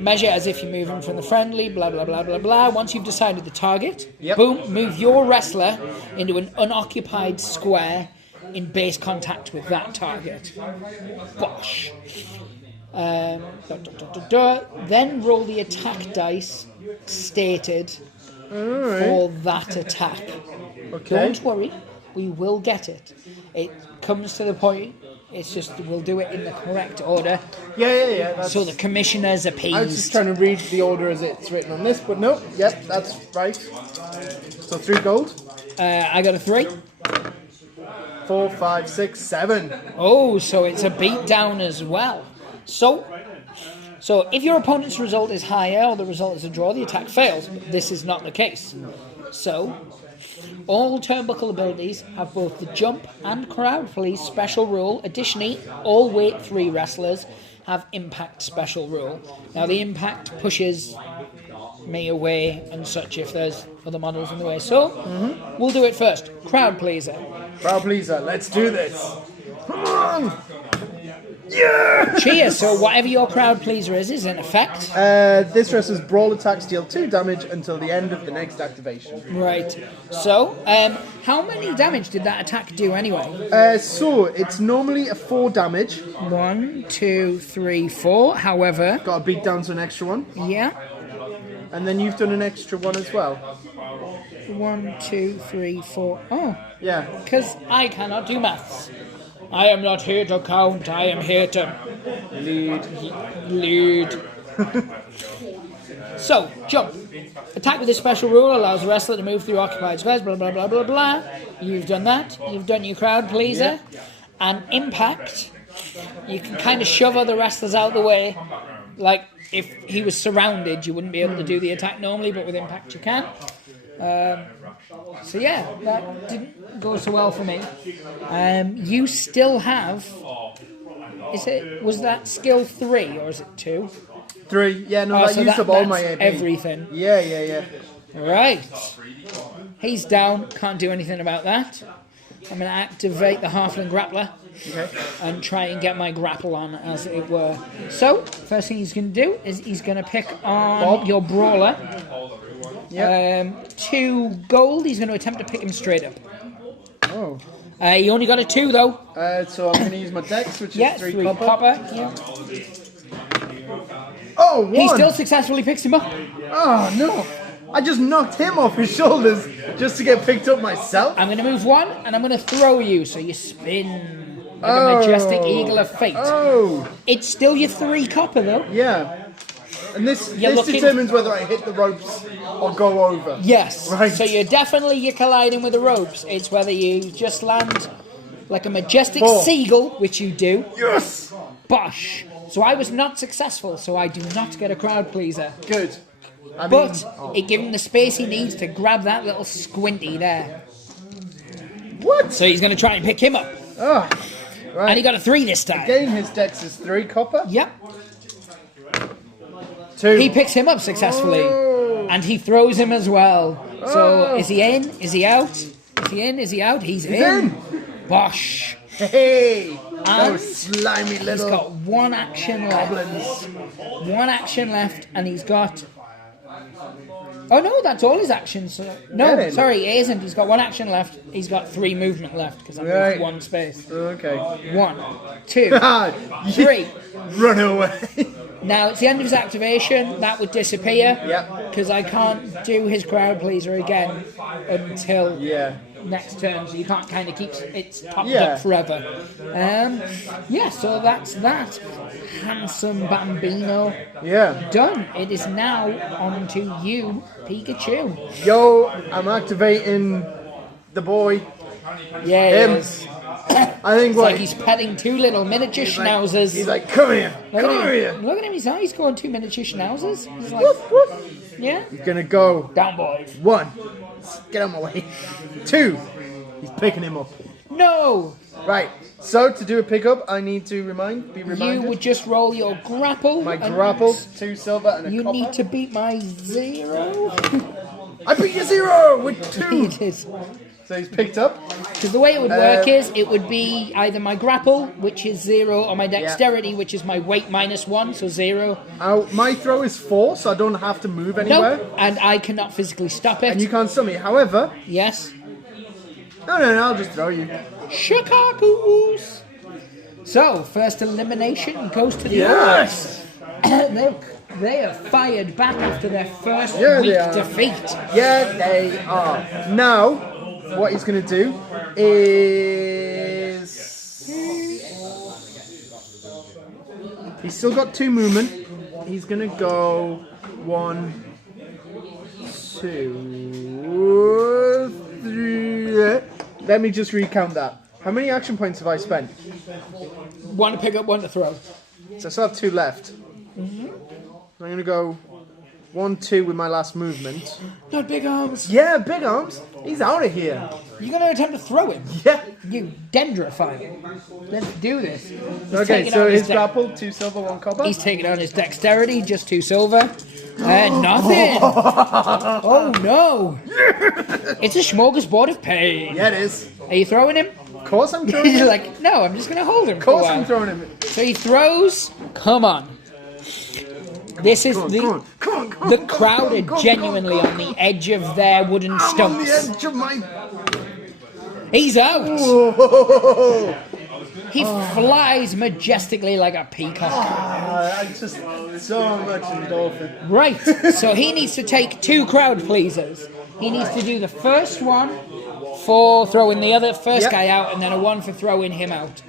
Measure as if you're moving from the friendly, blah, blah, blah, blah, blah. Once you've decided the target, Yep. boom, move your wrestler into an unoccupied square in base contact with that target. Bosh. Then roll the attack dice stated for that attack. Okay. Don't worry, we will get it. It comes to the point, it's just we'll do it in the correct order Yeah. so the commissioner's I was just appeased. trying to read the order as it's written on this, but no. Yep, that's right. So 3 gold. I got a 3. 4, 5, 6, 7. Oh, so it's a beatdown as well. So if your opponent's result is higher or the result is a draw, the attack fails. This is not the case. So, all turnbuckle abilities have both the jump and crowd please special rule. Additionally, all weight 3 wrestlers have impact special rule. Now, the impact pushes me away and such if there's other models in the way. So, we'll do it first. Crowd pleaser. Crowd pleaser, let's do this. Come on! Yeah! Cheers. So whatever your crowd pleaser is in effect. This wrestler's brawl attacks deal 2 damage until the end of the next activation. Right. So, how many damage did that attack do anyway? So it's normally a 4 damage. 1, 2, 3, 4. However, Got to beat down to an extra one. yeah. And then you've done an extra one as well. 1, 2, 3, 4. Oh, Yeah. because I cannot do maths. I am not here to count. I am here to lead. So, jump. Attack with this special rule allows the wrestler to move through occupied squares, blah, blah, blah, blah, blah. You've done that. You've done your crowd pleaser. And impact, you can kind of shove other wrestlers out the way. Like, if he was surrounded, you wouldn't be able to do the attack normally, but with impact you can. So yeah, that didn't go so well for me. You still have... Was that skill 3 or is it 2? 3. Yeah, no, that So used up all that's my AP. everything. Yeah. Right. He's down. Can't do anything about that. I'm going to activate the Halfling Grappler and try and get my grapple on, as it were. So, first thing he's going to do is he's going to pick on your Brawler. 2 gold. He's going to attempt to pick him straight up. Oh. He only got a 2 though. So I'm going to use my dex, which is 3 copper. Yeah. Oh, 1! He still successfully picks him up. Oh, no! I just knocked him off his shoulders just to get picked up myself. I'm going to move 1, and I'm going to throw you, so you spin like a majestic eagle of fate. Oh. It's still your 3 copper, though. Yeah. And this looking- determines whether I hit the ropes or go over. Yes. Right. So you're colliding with the ropes. It's whether you just land like a majestic 4. seagull, which you do. Yes. Bosh. So I was not successful, so I do not get a crowd pleaser. Good. But it gave him the space he needs to grab that little squinty there. What? So he's going to try and pick him up. Oh, right. And he got a 3 this time. Again, his dex is 3 copper. Yep. 2. He picks him up successfully. Oh. And he throws him as well. So Oh. is he in? Is he out? Is he in? Is he out? He's in. Bosh. Hey. And Those slimy he's little got 1 action left. goblins. 1 action left, and he's got... Oh no, that's all his actions. No, Get him. sorry, it isn't. He's got 1 action left. He's got 3 movement left, because I Right. moved 1 space. Okay. 1, 2, 3. Run away. Now, it's the end of his activation. That would disappear. Yep. Because I can't do his crowd pleaser again until Yeah. next turn. So you can't kind of keep it popped Yeah. up forever. Yeah, so that's that. Handsome Bambino. Yeah. Done. It is now on to you, Pikachu. Yo, I'm activating the boy. Yeah, Him. it is. I think It's what like he's petting 2 little miniature schnauzers. he's like, come here, Look come at him. here. Look at him. He's going 2 miniature schnauzers. He's like, Woof, woof. yeah. He's gonna go Down, boys. 1. Get out of my way. 2. He's picking him up. No. Right. So to do a pickup, I need to be You reminded. would just roll your grapple. My and grapple, 2 silver and a You copper. need to beat my 0. I beat you 0 with 2. It is. So he's picked up. Because the way it would work is, it would be either my grapple, which is 0, or my dexterity, which is my weight minus 1, so 0. My throw is 4, so I don't have to move anywhere. Nope. And I cannot physically stop it. And you can't stop me. However, Yes. no, I'll just throw you. Shikakoos. So, first elimination goes to the Yes! Orcs. They are fired back after their first Yeah, weak they are. defeat. Yeah, they are. Now, what he's going to do is... He's still got 2 movement. He's going to go 1, 2, 3... Let me just recount that. How many action points have I spent? 1 to pick up, 1 to throw. So I still have 2 left. I'm going to go 1, 2 with my last movement. Not big arms. Yeah, big arms. He's out of here. You're going to attempt to throw him. Yeah. You dendrophile. Let's do this. He's Okay, taking so out his dex- grapple, 2 silver, 1 copper. He's taking on his dexterity, just 2 silver. Nothing. Oh no. It's a smorgasbord of pain. Yeah, it is. Are you throwing him? Of course I'm throwing He's him. like, no, I'm just going to hold him Of for a course while. I'm throwing him. So he throws. Come on. This is Come on, the come on, the crowd are genuinely on the edge of their wooden I'm on the stumps. edge of my... He's out. Whoa. He flies majestically like a peacock. I just so much endorphin. Right. So he needs to take 2 crowd pleasers. He needs to do the first one for throwing the other first guy out, and then a 1 for throwing him out.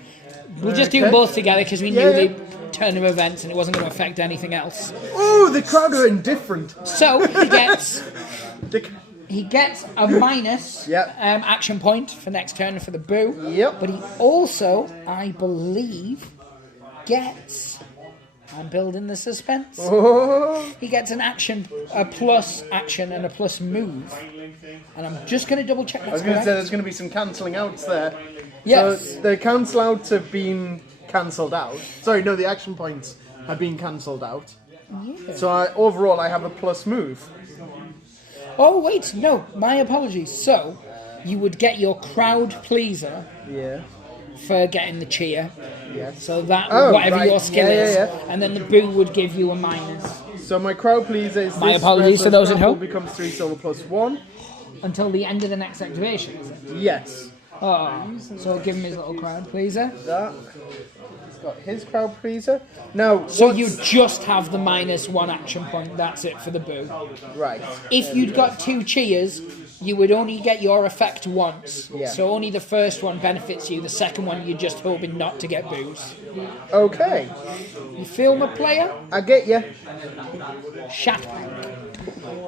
We'll just do them both together because we knew the turn of events and it wasn't going to affect anything else. Oh, the crowd are indifferent. So he gets a minus Yep. action point for next turn for the boo. Yep. But he also, I believe, gets... I'm building the suspense. Oh. He gets an action, a plus action and a plus move. And I'm just going to double check I that's was going to correct. say there's going to be some cancelling outs there. Yes. So the cancel outs have been cancelled out. Sorry, no, the action points have been cancelled out. Yeah. So overall, I have a plus move. Oh, wait, no, my apologies. So, you would get your crowd pleaser Yeah. for getting the cheer. Yes. So that, Oh, whatever right. your skill Yeah, is. yeah. And then the boo would give you a minus. So my crowd pleaser is My this apologies to wrestler's those at grapple home. becomes 3 silver plus 1. Until the end of the next activation, is it? Yes. Oh, so give him his little crowd pleaser. That. He's got his crowd pleaser. Now, So you just have the -1 action point. That's it for the boo. right. If you'd got 2 cheers, you would only get your effect once. Yeah. So only the first one benefits you. The second one, you're just hoping not to get boos. Okay. You feel my player? I get you. Shatbank.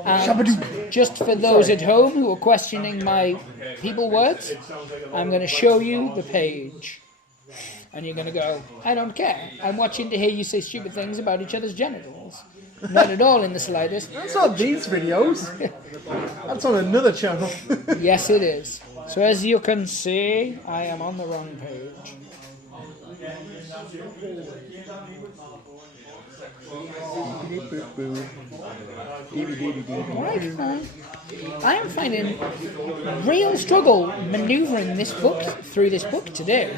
And just for those at home who are questioning my people words, I'm going to show you the page. And you're going to go, I don't care. I'm watching to hear you say stupid things about each other's genitals. Not at all in the slightest. That's not these videos. That's on another channel. Yes, it is. So as you can see, I am on the wrong page. Right. I am finding real struggle manoeuvring this book through this book today.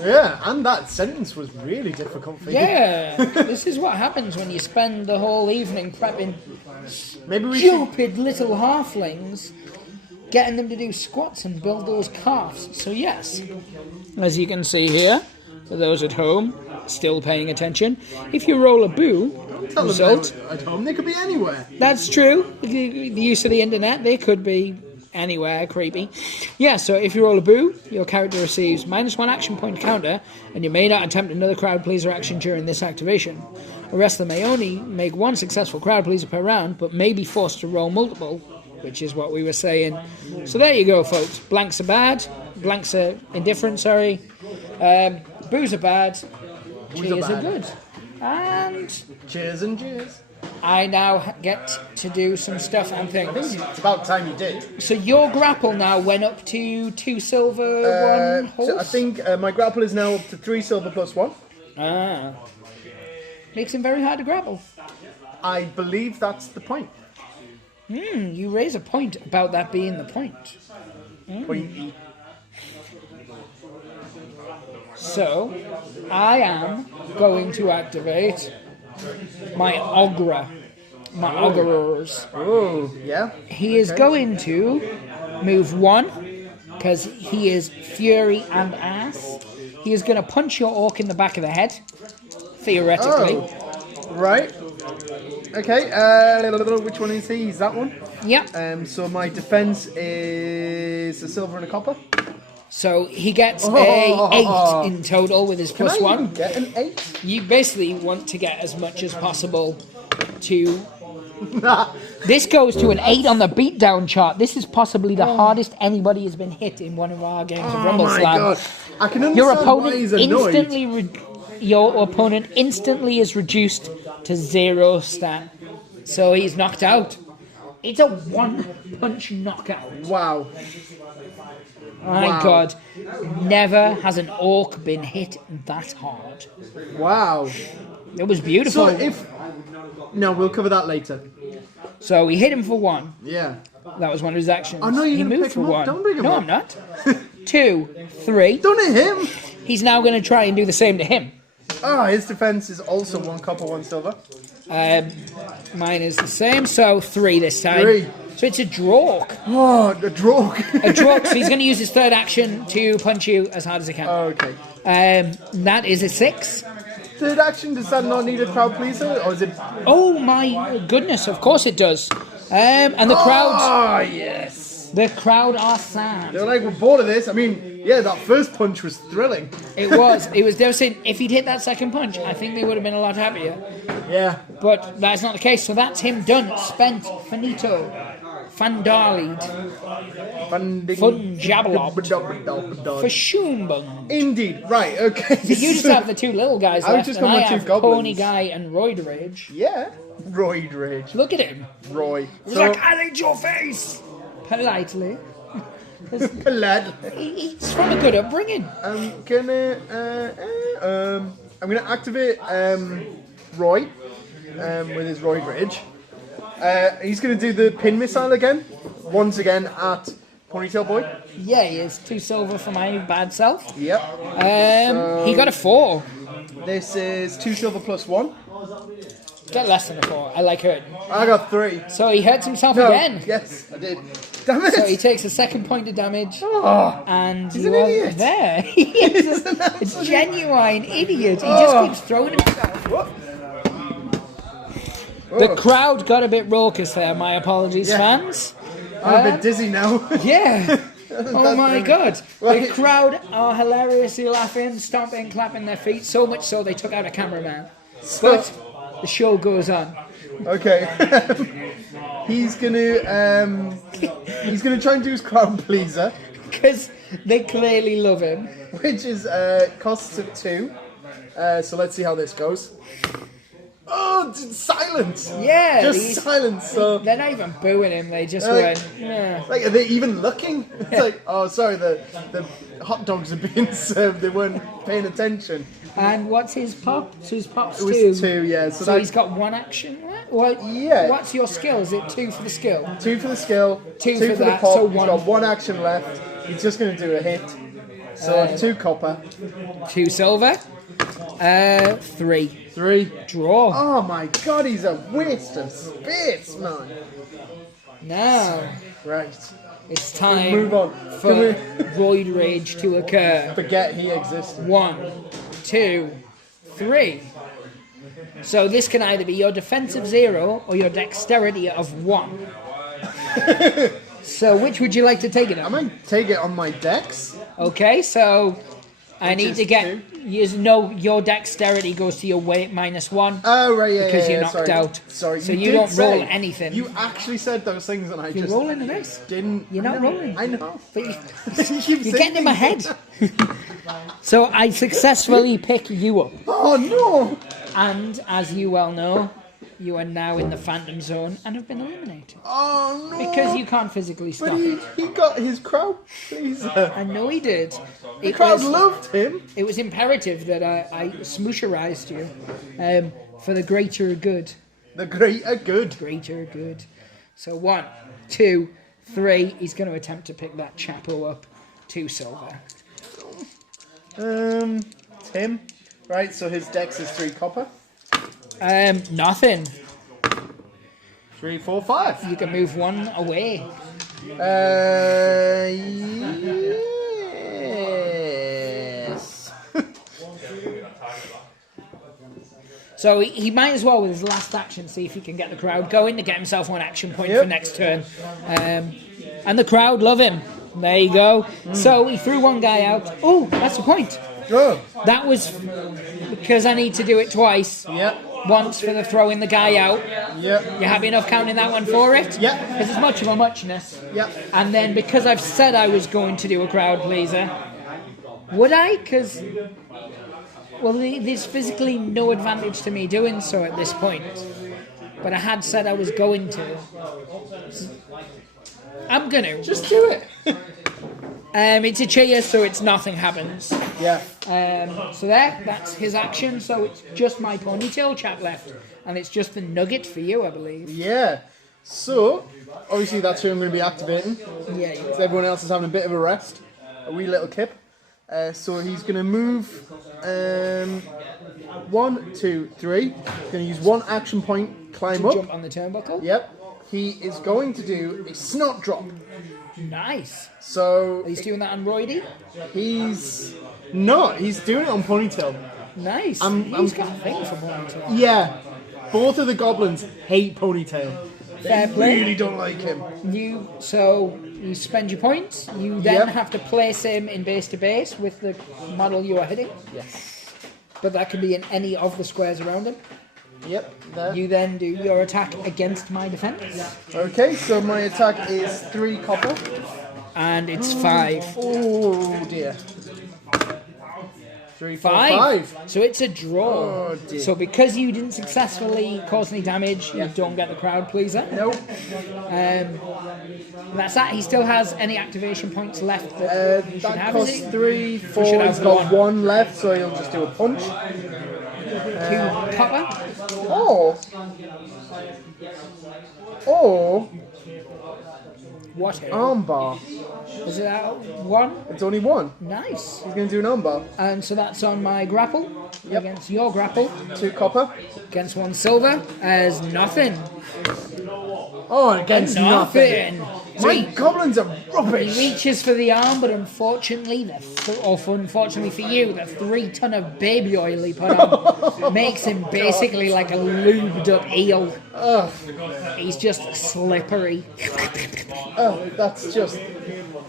Yeah, and that sentence was really difficult for you. Yeah, this is what happens when you spend the whole evening prepping Maybe we should. stupid little halflings, getting them to do squats and build those calves. So yes, as you can see here, for those at home still paying attention, if you roll a boo Tell result, them at home. They could be anywhere. that's true. The use of the internet, they could be anywhere creepy. Yeah, so if you roll a boo, your character receives -1 action point counter, and you may not attempt another crowd pleaser action during this activation. A wrestler may only make 1 successful crowd pleaser per round, but may be forced to roll multiple, which is what we were saying. So there you go, folks. Blanks are bad. Blanks are indifferent, sorry. Boos are bad. Cheers are good. And Cheers and cheers. I now get to do some stuff and I think things. it's about time you did. So your grapple now went up to 2 silver, 1 horse? So I think my grapple is now up to 3 silver plus 1. Ah. Makes him very hard to grapple. I believe that's the point. You raise a point about that being the point. Pointy. So, I am going to activate my Ogre. My Ogres. Oh, yeah. He is going to move 1, because he is Fury and Ass. He is going to punch your orc in the back of the head, theoretically. Oh, right. Okay, which one is he? He's that one? Yep. So my defense is a silver and a copper. So he gets a 8 in total with his plus Can I 1. even get an 8? You basically want to get as much as possible to... This goes to an 8 on the beatdown chart. This is possibly the hardest anybody has been hit in one of our games of Oh my Rumbleslam. god. I can understand Your why opponent he's annoyed. instantly is reduced to 0 stat. So he's knocked out. It's a 1-punch knockout. Wow. My Wow. god. Never has an orc been hit that hard. Wow. It was beautiful. So if... No, we'll cover that later. So we hit him for 1. Yeah. That was one of his actions. Oh, no, you're he gonna moved pick for him up. 1. Don't bring him no, up. I'm not. 2, 3. Don't hit him! He's now going to try and do the same to him. Oh, his defense is also 1 copper, 1 silver. Mine is the same, so 3 this time. 3. So it's a Drawk. Oh, the drog. A Drawk, so he's going to use his 3rd action to punch you as hard as he can. Okay. That is a 6. 3rd action, does that not need a crowd pleaser? Or is it... Oh my goodness, of course it does. And the crowd, Oh, yes. the crowd are sad. They're like, we're bored of this. I mean, yeah, that first punch was thrilling. It was devastating. If he'd hit that 2nd punch, I think they would have been a lot happier. Yeah. But that's not the case, so that's him done. Spent. Finito. Fandalied. Funjablob. For Shumbung. Indeed. Right, okay. You just have the 2 little guys I was left, just and got I my 2 have goblins. Pony Guy and Roid Rage. Yeah. Roid Rage. Look at him. Roy. He's like, I hate your face! Politely. Lad. He's from a good upbringing. I'm gonna activate Roy with his Roid Rage. He's gonna do the pin missile again, once again at Ponytail Boy. Yeah, he is 2 silver for my bad self. Yep. He got a 4. This is 2 silver plus 1. Got less than a 4. I like hurting. I got 3. So he hurts himself No, again. yes, I did. Damn it! So he takes a second point of damage. Oh, And he's you an are idiot. there. He is a genuine idiot. He just keeps throwing himself. What? The crowd got a bit raucous there. My apologies, fans. I'm a bit dizzy now. Yeah. Oh my god. Right. The crowd are hilariously laughing, stomping, clapping their feet, so much so they took out a cameraman. But the show goes on. Okay. he's gonna try and do his crowd pleaser, Because they clearly love him. which is costs of 2. So let's see how this goes. Oh, silence! Yeah. Just silence. So They're not even booing him, they just Like- went, yeah. like, are they even looking? It's like, oh, sorry, the hot dogs are being served. They weren't paying attention. And what's his pop? So his pop's It was 2. 2, yeah. So, So he's got 1 action. What? Yeah. What's your skill? Is it 2 for the skill? 2 for the skill, 2 2 for for the that, pop. so He's 1. got 1 action left. He's just going to do a hit. So 2 copper, 2 silver. 3. 3. Draw. Oh my god, he's a waste of space, man. Now Right. it's time Move on. for Can we Void Rage to occur. forget he existed? 1, 2, 3. So this can either be your defensive 0 or your dexterity of 1. So which would you like to take it I on? might take it on my dex. Okay, so I need is to get 2. your dexterity goes to your weight -1 Oh, right, yeah, because yeah, you're yeah, knocked sorry. out. Sorry, So you you did don't roll say- anything. You actually said those things and I You're just rolling the dice. didn't. You're not I know, rolling. I know. But you, You keep you're saying getting in my head. things. So I successfully pick you up. Oh no! And as you well know, you are now in the Phantom Zone and have been eliminated. Oh no! Because you can't physically But stop it. he got his crowd pleaser. I know he did. The crowd loved him. It was imperative that I smoocherized you for the greater good. The greater good. Greater good. So 1, 2, 3. He's going to attempt to pick that Chapo up. 2 silver. Tim. Right, so his dex is 3 copper. Nothing. 3, 4, 5. You can move 1 away. Yes. So he might as well, with his last action, see if he can get the crowd going to get himself 1 action point Yep. for next turn. And the crowd love him. There you go. So he threw 1 guy out. Oh, that's a point. Go. That was because I need to do it twice. Yep. Once for the throwing the guy out. Yep. You happy enough counting that one for it? Yep. Because it's much of a muchness. Yep. And then because I've said I was going to do a crowd pleaser, would I? Because, well, there's physically no advantage to me doing so at this point. But I had said I was going to. I'm going to. Just do it. It's a cheer, so it's nothing happens. Yeah. So that's his action. So it's just my ponytail chap left. And it's just the nugget for you, I believe. Yeah. So, obviously that's who I'm going to be activating. Yeah, So everyone else is having a bit of a rest. A wee little kip. So he's going to move 1, 2, 3. He's going to use 1 action point, climb up. jump on the turnbuckle. Yep. He is going to do a snot drop. Nice. So He's doing that on Roydy. he's not. He's doing it on ponytail. Nice. I'm- He's got a thing for ponytail. Yeah. Both of the goblins hate ponytail. Fair They play. really don't like him. You spend your points. You then Yep. have to place him in base to base with the model you are hitting. Yes. But that can be in any of the squares around him. Yep. There. You then do your attack against my defense, Okay. So my attack is 3 copper. and it's 5. Oh dear. 3, 4, 5. 5. So it's a draw. Oh, dear. So because you didn't successfully cause any damage, you don't get the crowd pleaser. Nope. That's that. He still has any activation points left that he should That have. Is costs it? 3, 4. should have He's got one. 1 left, so he'll just do a punch. 2 copper. Or What? armbar. Is it out 1? It's only 1. Nice. He's going to do an armbar. And so that's on my grapple Yep. against your grapple 2 copper. against 1 silver as nothing. Oh, against nothing. My goblins are He rubbish. reaches for the arm, but unfortunately, unfortunately for you, the 3 ton of baby oil he put on makes him basically like a lubed up eel. Ugh. He's just slippery. Oh, that's just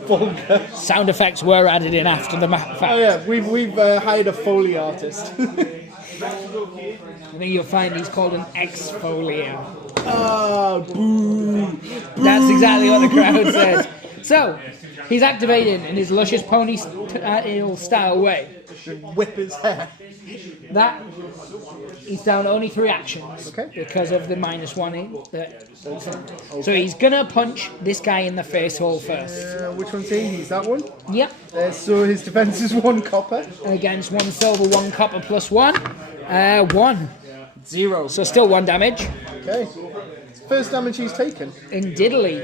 vulgar. Sound effects were added in after the fact. Oh yeah, we've hired a Foley artist. I think you'll find he's called an exfoliator. Oh, boo. That's exactly what the crowd said. So, he's activated in his luscious pony style way. Whip his hair. That he's down only 3 actions Okay. because of the -1. So he's gonna punch this guy in the face hole first. Which one's he? He's that one. Yep. So his defense is 1 copper. Against 1 silver, 1 copper plus 1. 1. 0. So still 1 damage. Okay. First damage he's taken. In diddly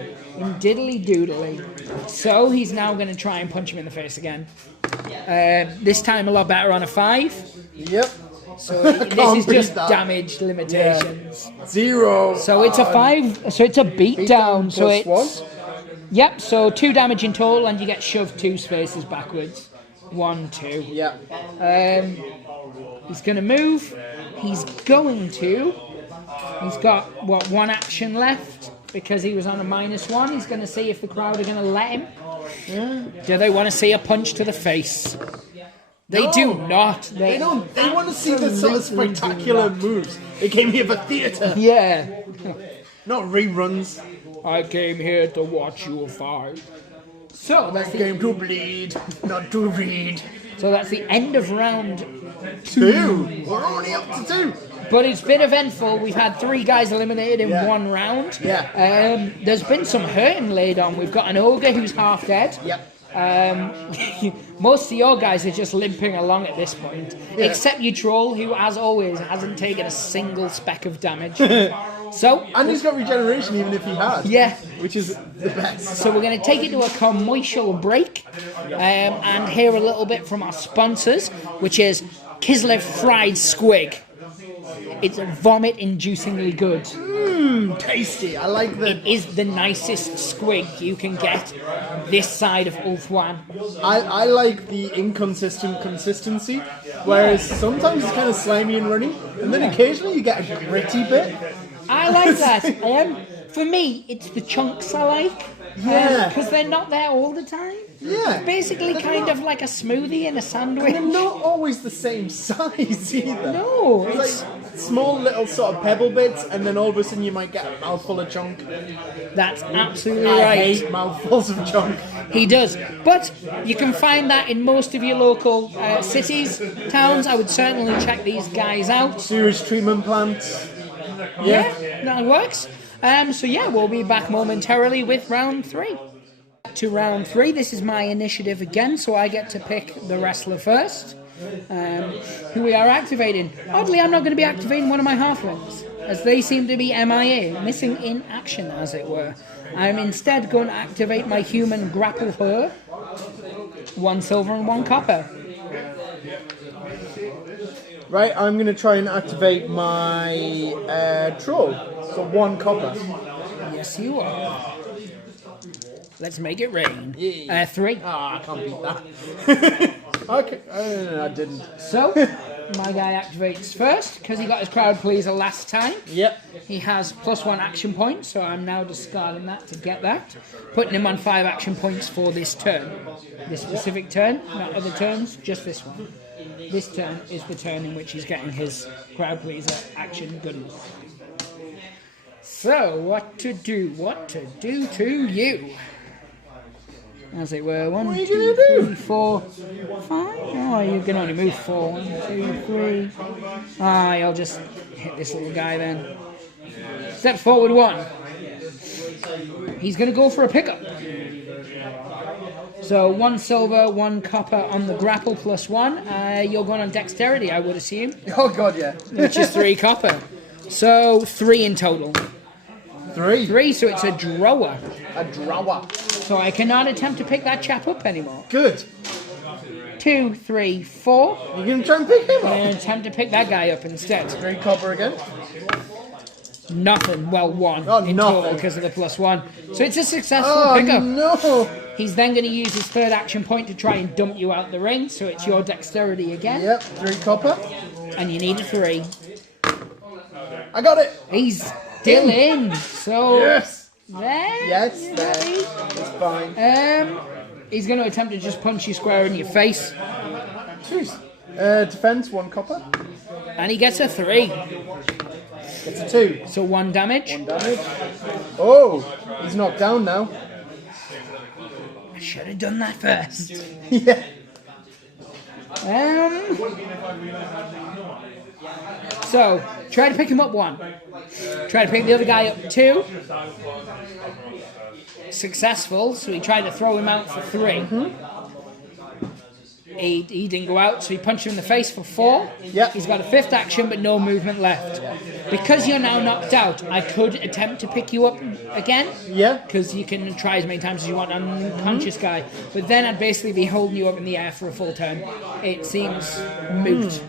doodly. So he's now going to try and punch him in the face again. This time a lot better on a 5. Yep. So this is just that. damage limitations. 0. So it's a 5. So it's a beat down. So plus it's 1. Yep. So 2 damage in total, and you get shoved 2 spaces backwards. 1, 2. Yeah. He's going to move. He's got, 1 action left because he was on a -1. He's going to see if the crowd are going to let him. Yeah. Do they want to see a punch to the face? They do not. They don't. They want to see the sort of spectacular moves. They came here for theatre, Yeah. not reruns. I came here to watch you fight. So that's the Came to bleed, not to read. end of round 2. We're only up to 2. But it's been eventful. We've had 3 guys eliminated in Yeah. 1 round. Yeah. There's been some hurting laid on. We've got an ogre who's half dead. Yep. Most of your guys are just limping along at this point, Yeah. except you troll, who, as always, hasn't taken a single speck of damage. So, And he's got regeneration even if he had. yeah. Which is the best. So we're going to take it to a commercial break and hear a little bit from our sponsors, which is Kislev Fried Squig. It's vomit-inducingly good. Tasty. I like the. It is the nicest squig you can get this side of Ulthuan. I like the inconsistent consistency, whereas sometimes it's kind of slimy and runny, and then occasionally you get a gritty bit. I like that. For me, it's the chunks I like. Yeah. Because they're not there all the time. Yeah. It's basically They're kind not- of like a smoothie in a sandwich. They're not always the same size either. No, It's it's, like small little sort of pebble bits, and then all of a sudden you might get a mouthful of chunk. that's absolutely I right. hate mouthfuls of chunk. He does. But you can find that in most of your local cities, towns. I would certainly check these guys out. Sewage treatment plants. Yeah, that works. So yeah, we'll be back momentarily with round 3. To round 3, this is my initiative again, so I get to pick the wrestler first, who we are activating. Oddly, I'm not going to be activating one of my halflings, as they seem to be MIA, missing in action, as it were. I'm instead going to activate my human grapple her, 1 silver and 1 copper. Right, I'm going to try and activate my troll. So 1 copper. Yes, you are. Let's make it rain. 3. Ah, I can't beat that. Okay, I didn't. So, my guy activates first, because he got his crowd pleaser last time. Yep. He has +1 action point, so I'm now discarding that to get that. Putting him on 5 action points for this turn. This specific turn, not other turns, just this one. This turn is the turn in which he's getting his crowd pleaser action goodness. So, what to do to you? As it were, 1, are you 2, gonna do? 3, 4, 5. Oh, you can only move 4. 1, 2, 3. Ah, I'll just hit this little guy then. Step forward 1. He's going to go for a pickup. So 1 silver, 1 copper on the grapple +1. You're going on dexterity, I would assume, Oh god, yeah. which is 3 copper. So 3 in total. 3. 3, so it's a drawer. A drawer. So I cannot attempt to pick that chap up anymore. Good. 2, 3, 4. You're going to try and pick him I'm up? going to attempt to pick that guy up instead. 3 copper again. Nothing. Well, 1 Oh, in nothing. total because of the +1. So it's a successful pickup. No! He's then going to use his third action point to try and dump you out the ring. So it's your dexterity again. Yep, 3 copper. And you need a 3. I got it! He's still in. So Yes! there. Yes, you there. ready? It's fine. He's going to attempt to just punch you square in your face. Jeez. Defense, 1 copper. And he gets a 3. It's a 2. So 1 damage. 1 damage. Oh! He's knocked down now. I should have done that first. Yeah. So, try to pick him up 1. Try to pick the other guy up 2. Successful, so he tried to throw him out for 3. He didn't go out, so he punched him in the face for 4. Yep. He's got a 5th action, but no movement left. Because you're now knocked out, I could attempt to pick you up again. Yeah. Because you can try as many times as you want on an unconscious guy. But then I'd basically be holding you up in the air for a full turn. It seems moot.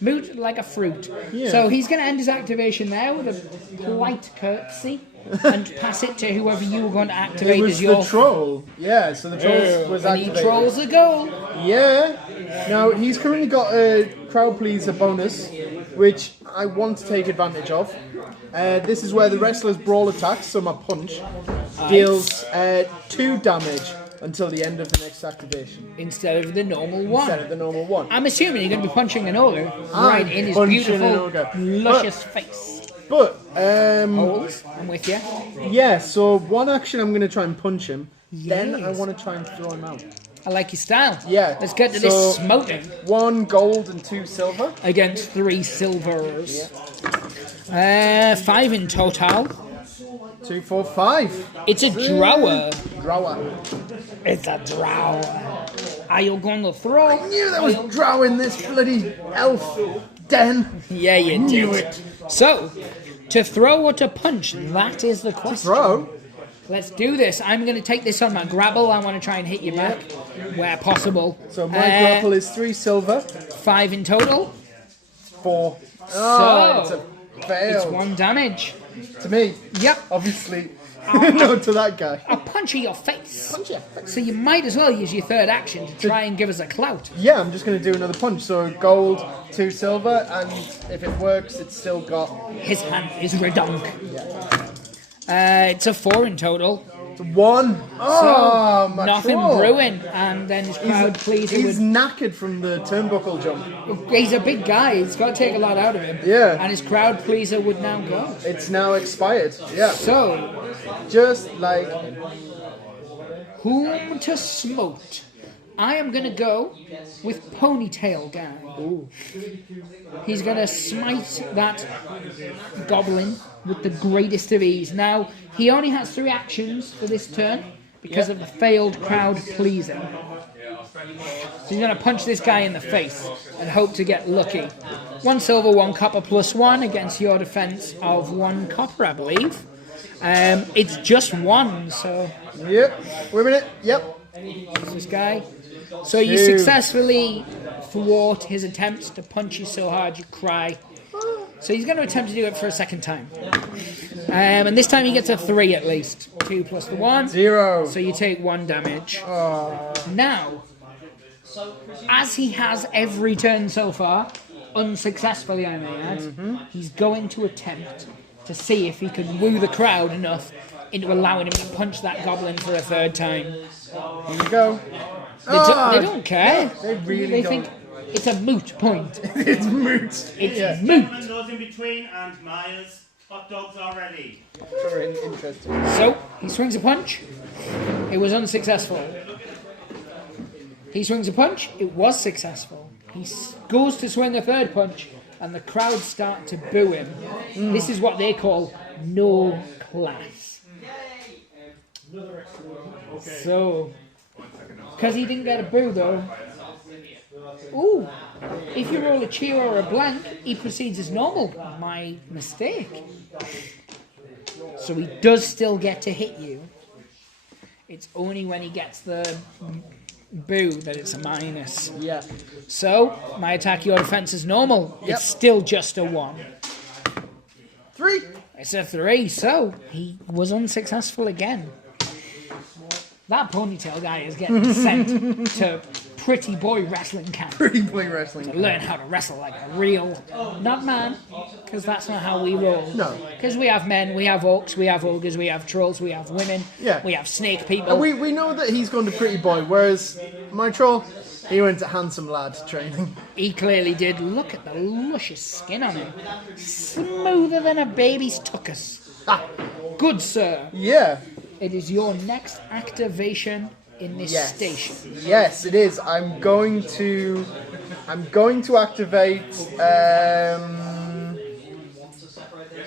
Moot like a fruit. Yeah. So he's going to end his activation there with a polite courtesy and pass it to whoever you were going to activate It was as your... the troll. Yeah, so the troll was and he activated. trolls a goal. Yeah. Now, he's currently got a crowd pleaser bonus, which I want to take advantage of. This is where the wrestler's brawl attacks, so my punch, deals 2 damage until the end of the next activation. Instead of the normal 1. Instead of the normal 1. I'm assuming you're going to be punching an ogre right in his punching beautiful, an ogre. luscious face. But, Holes, I'm with you. yeah, so 1 action I'm going to try and punch him. Then I want to try and throw him out. I like your style. Yeah. Let's get to So- this smoking 1 gold and 2 silver. against 3 silvers. 5 in total. 2, 4, 5. It's a drawer. Drawer. It's a drawer. Are you going to throw? I knew there was drow in this bloody elf den. Yeah, you Knew did. it. So, to throw or to punch? That is the question. Throw. Let's do this. I'm going to take this on my grapple. I want to try and hit you back where possible. So my grapple is 3 silver. 5 in total. 4. Oh, it's a fail. It's 1 damage. To me. Yep. Obviously. No, to that guy. A punch in your face. So you might as well use your third action to try and give us a clout. Yeah, I'm just going to do another punch. So gold, 2 silver, and if it works, it's still got... His hand is redonk. Yeah. It's a 4 in total. 1. Oh, my Nothing troll. brewing. And then his crowd pleaser He's would... knackered from the turnbuckle jump. He's a big guy. He's got to take a lot out of him. Yeah. And his crowd pleaser would now go. It's now expired. Yeah. So, Just like... whom to smote? I am going to go with Ponytail Guy. Ooh. He's going to smite that goblin with the greatest of ease. Now, he only has 3 actions for this turn because of the failed crowd pleasing. So he's going to punch this guy in the face and hope to get lucky. 1 silver, 1 copper plus 1 against your defense of 1 copper, I believe. It's just 1, so Yep. Wait a minute. Yep. this guy. So you successfully thwart his attempts to punch you so hard you cry. So he's going to attempt to do it for a second time. And this time he gets a 3 at least. 2 plus the 1. 0. So you take 1 damage. Now, as he has every turn so far, unsuccessfully I may add, he's going to attempt to see if he can woo the crowd enough into allowing him to punch that goblin for a 3rd time. Here we go. They don't care. No, they really They don't. think it's a moot point. It's moot. It's moot. Those in between and Myers. Hot dogs are ready. Very interesting. So, he swings a punch. It was unsuccessful. He swings a punch. It was successful. He goes to swing a 3rd punch, and the crowd start to boo him. This is what they call no class. So, because he didn't get a boo though. Ooh, if you roll a cheer or a blank, he proceeds as normal. My mistake. So he does still get to hit you. It's only when he gets the boo that it's a minus. Yeah. So, my attack, your defense is normal. Yep. It's still just a 1. 3. It's a 3, so he was unsuccessful again. That ponytail guy is getting sent to Pretty Boy Wrestling Camp. Pretty Boy Wrestling. To learn how to wrestle like a real, not man, because that's not how we roll. No. Because we have men, we have orcs, we have ogres, we have trolls, we have women, Yeah. we have snake people. And we know that he's gone to Pretty Boy, whereas my troll, he went to Handsome Lad training. He clearly did. Look at the luscious skin on him. Smoother than a baby's tuchus. Ah, Good sir. yeah. It is your next activation in this station. Yes, it is. I'm going to activate.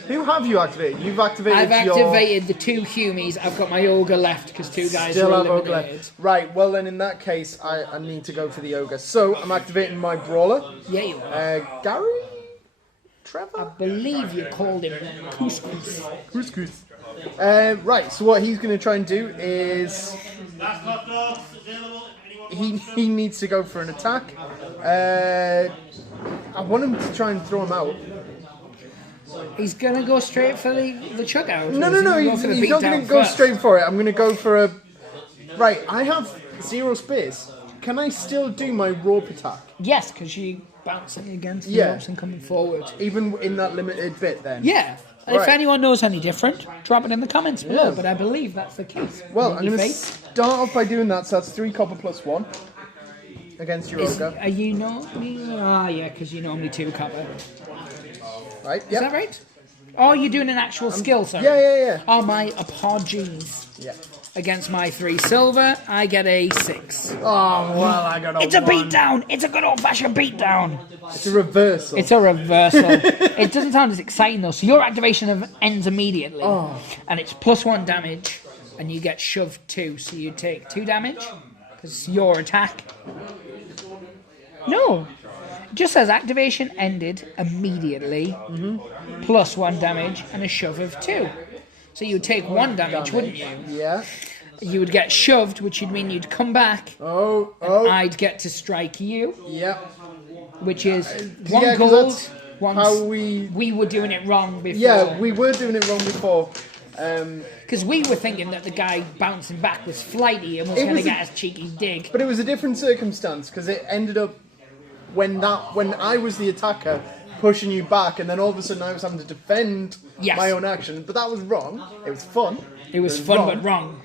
Who have you activated? You've activated. I've activated the 2 humies. I've got my ogre left because 2 guys Still are have ogre eliminated. left. Right. Well, then in that case, I need to go for the ogre. So I'm activating my brawler. Yeah, you are. Gary. I Trevor. believe you called him Couscous. Couscous. Right. So what he's going to try and do is Last hot dogs available if anyone wants he needs to go for an attack. I want him to try and throw him out. He's going to go straight for the chug out. No. He's not going to go straight for it. I'm going to go for a. Right. I have 0 space. Can I still do my rope attack? Yes, because you're bouncing against the Yeah. ropes and coming forward. Even in that limited bit, then. Yeah. If Right. anyone knows any different, drop it in the comments below. Yeah. But I believe that's the case. Well, I'm Maybe going to fate. start off by doing that. So that's 3 copper plus 1 against your ogre. Are you normally? Ah, yeah, because you're normally 2 copper. Right. Is that right? Oh, you're doing an actual skill, sorry. Yeah. Oh, my apologies. Yeah. Against my 3 silver, I get a 6. Oh well, I got a. It's a 1. beatdown! It's a good old-fashioned beatdown! It's a reversal. It's a reversal. It doesn't sound as exciting, though. So your activation ends immediately. Oh. And it's +1 damage, and you get shoved 2. So you take 2 damage, because it's your attack. No. It just says activation ended immediately, +1 damage, and a shove of 2. So you would take 1 damage, wouldn't you? Yeah. You would get shoved, which would mean you'd come back. Oh. I'd get to strike you, Yeah. which is Yeah, 1 'cause gold. that's Once how we were doing it wrong before. Yeah, we were doing it wrong before. Because we were thinking that the guy bouncing back was flighty and was It going to was a- get his cheeky dig. But it was a different circumstance because it ended up when I was the attacker pushing you back, and then all of a sudden I was having to defend Yes. my own action. But that was wrong. It was fun. It was fun, but wrong.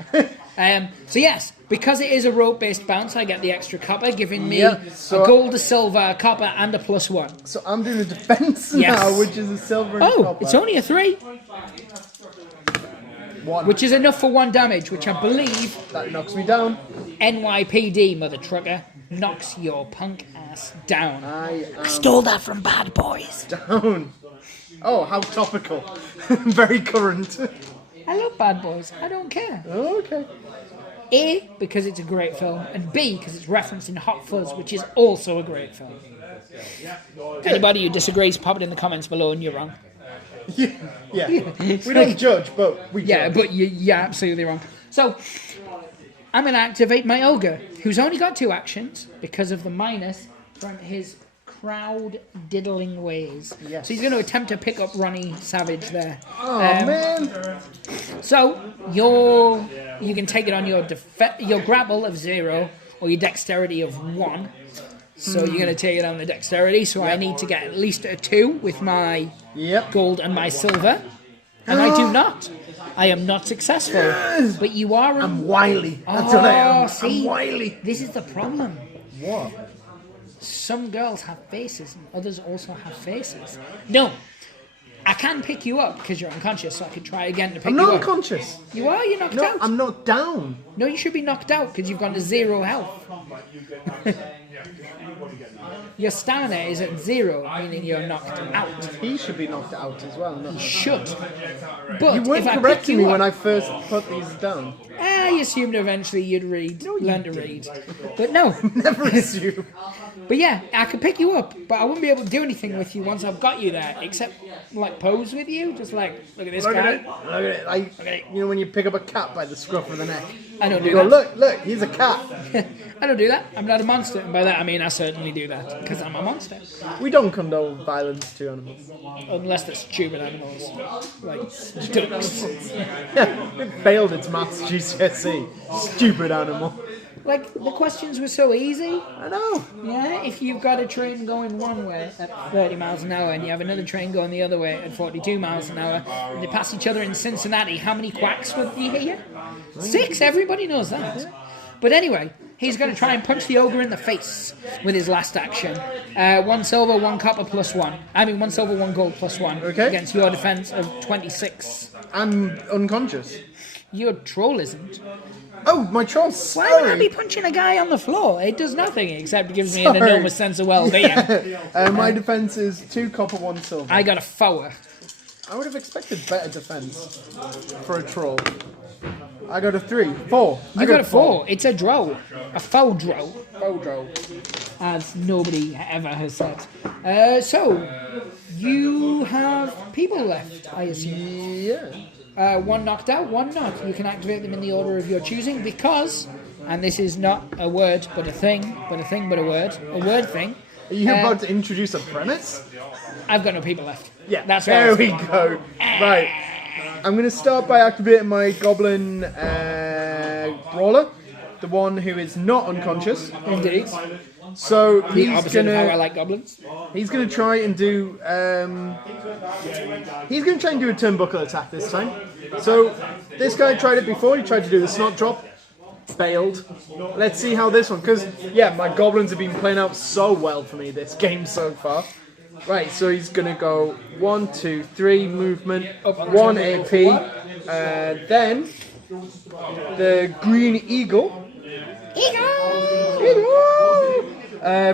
So yes, because it is a rope-based bounce, I get the extra copper, giving me Yeah, so- a gold, a silver, a copper, and a +1. So I'm doing a defense Yes. now, which is a silver and a Oh, copper. it's only a 3, 1. which is enough for 1 damage, which I believe That knocks me down. NYPD, mother trucker, knocks your punk ass down. I am Stole that from Bad Boys. down. Oh, how topical. Very current. I love Bad Boys. I don't care. Okay. A, because it's a great film, and B, because it's referenced in Hot Fuzz, which is also a great film. Anybody who disagrees, pop it in the comments below, and you're wrong. Yeah. We don't judge, but we Yeah, judge. but you're absolutely wrong. So, I'm going to activate my Ogre, who's only got 2 actions because of the minus from his crowd diddling ways. Yes. So he's going to attempt to pick up Ronnie Savage there. Oh, man. So you can take it on your grapple of 0 or your dexterity of 1. So you're going to take it on the dexterity. So I need to get at least a 2 with my Yep. gold and my silver, and I do not. I am not successful. But you are. I'm wily. That's what I am. See, I'm wily. this is the problem. What? Some girls have faces, and others also have faces. No, I can pick you up because you're unconscious, so I could try again to pick I'm you not up. unconscious. You are. You're knocked No, out. I'm not down. No, you should be knocked out because you've gone to 0 health. Your stamina is at 0, meaning you're knocked out. He should be knocked out as well. No. Should. But You weren't if I pick correcting you me up, when I first put these down. I assumed eventually you'd learn to read. But no. Never assume. But yeah, I could pick you up, but I wouldn't be able to do anything with you once I've got you there, except like pose with you, just like, look at this Look guy. at it. Look at it. Like, you know when you pick up a cat by the scruff of the neck. I don't You do go, that. look, he's a cat. I don't do that. I'm not a monster. And by that I mean I certainly do that because I'm a monster. We don't condone violence to animals. Unless they're stupid animals, like ducks. It failed its maths GCSE. Stupid animal. Like the questions were so easy. I know. Yeah, if you've got a train going one way at 30 miles an hour and you have another train going the other way at 42 miles an hour, and they pass each other in Cincinnati, how many quacks would you hear? 6. Everybody knows that. But anyway, he's going to try and punch the ogre in the face with his last action. 1 silver, 1 copper plus 1. I mean 1 silver, 1 gold plus 1 Okay. against your defense of 26. I'm unconscious. Your troll isn't. Oh, my troll, Why would I sorry. be punching a guy on the floor? It does nothing except it gives me an enormous sense of well-being. My defense is 2 copper, 1 silver. I got a 4. I would have expected better defense for a troll. I got a 3. 4. You got a 4. It's a drow. A faux drow, Oh, droll. as nobody ever has said. So, you have people left, I assume. Yeah. 1 knocked out, 1 not. You can activate them in the order of your choosing because, and this is not a word but a thing, but a word thing. Are you about to introduce a premise? I've got no people left. Yeah, That's what I there was we thinking. go. Right. I'm going to start by activating my goblin brawler, the one who is not unconscious. Indeed. So The he's opposite of how I gonna like goblins. he's gonna try and do a turnbuckle attack this time. So this guy tried it before. He tried to do the snot drop, failed. Let's see how this one, because yeah, my goblins have been playing out so well for me this game so far. Right, so he's gonna go 1, 2, 3 movement, 1 AP, and then the green eagle.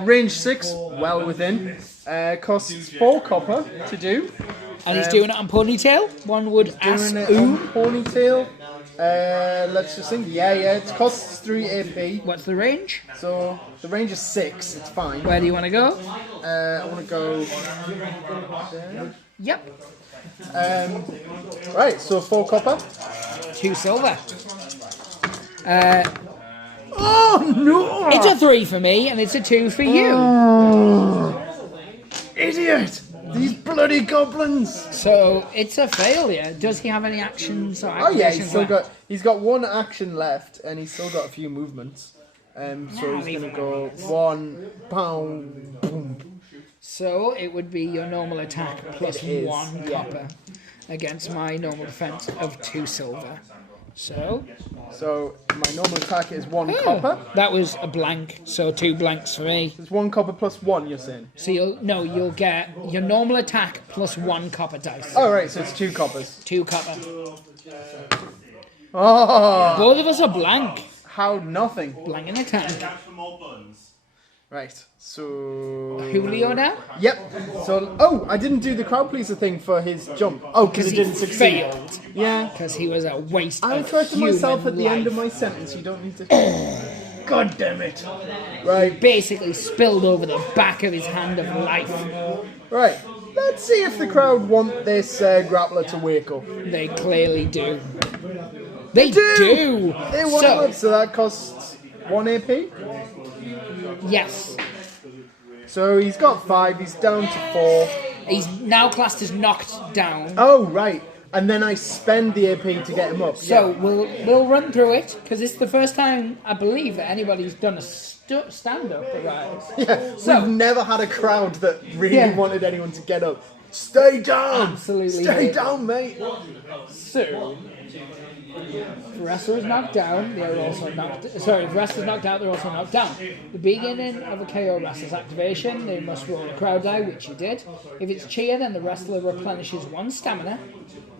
Range 6, well within. Costs 4 copper to do. And he's doing it on ponytail. One would ask, Doing it ooh, on ponytail. Let's just think. Yeah, it costs 3 AP. what's the range? So the range is 6. It's fine. Where do you want to go? I want to go. Yep. Right. So 4 copper. 2 silver. Oh no! It's a 3 for me, and it's a 2 for you. Idiot! These bloody goblins! So it's a failure. Does he have any actions or Oh yeah, activations he's got 1 action left, and he's still got a few movements. So he's gonna go 1 pound, boom. So it would be your normal attack plus It is, 1 yeah. copper against my normal defense of 2 silver. So So my normal attack is 1 copper. that was a blank. So 2 blanks for me. It's 1 copper plus 1. You're saying? So you'll get your normal attack plus 1 copper dice. Oh right, so it's 2 coppers. 2 copper. Oh, Both of us are blank. how nothing. Blank in attack. Down for more buns. Right. So Julio now? Yep. So I didn't do the crowd pleaser thing for his jump. Oh, because it he didn't succeed. failed. Yeah. Because he was a waste I of corrected myself human at the end of life. my sentence. You don't need to. God damn it. Right. Basically spilled over the back of his hand of life. Right. Let's see if the crowd want this grappler to wake up. They clearly do. They do! do! They want So, it, so that costs 1 AP. yes. So he's got 5. He's down to 4. He's now classed as knocked down. Oh right. And then I spend the AP to get him up. So we'll run through it, because it's the first time, I believe, that anybody's done a stand-up arise. Yeah, So- we've never had a crowd that really Yeah. wanted anyone to get up. Stay down! Absolutely Stay not. down, mate! So, if the wrestler is knocked down, they're also knocked. Sorry, if the wrestler's knocked out, they're also knocked down. The beginning of a KO wrestler's activation, they must roll a crowd die, which you did. If it's cheer, then the wrestler replenishes 1 stamina,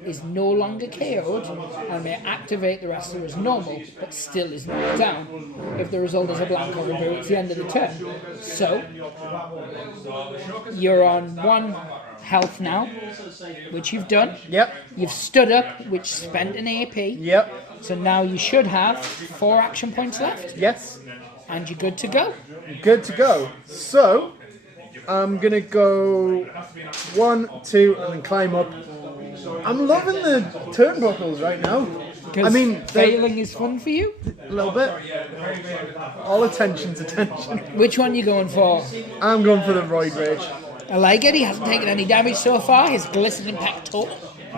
is no longer KO'd, and may activate the wrestler as normal, but still is knocked down. If the result is a blank or a boo, it's the end of the turn. So, you're on 1 health now, which you've done. Yep, You've stood up, which spent an AP. yep, So now you should have 4 action points left, yes. and you're good to go. Good to go. So, I'm gonna go 1, 2, and then climb up. I'm loving the turnbuckles right now. Because I mean, failing is fun for you. a little bit. All attention's attention. Which one you going for? I'm going for the Roid Rage. I like it. He hasn't taken any damage so far. His glistening pectoral.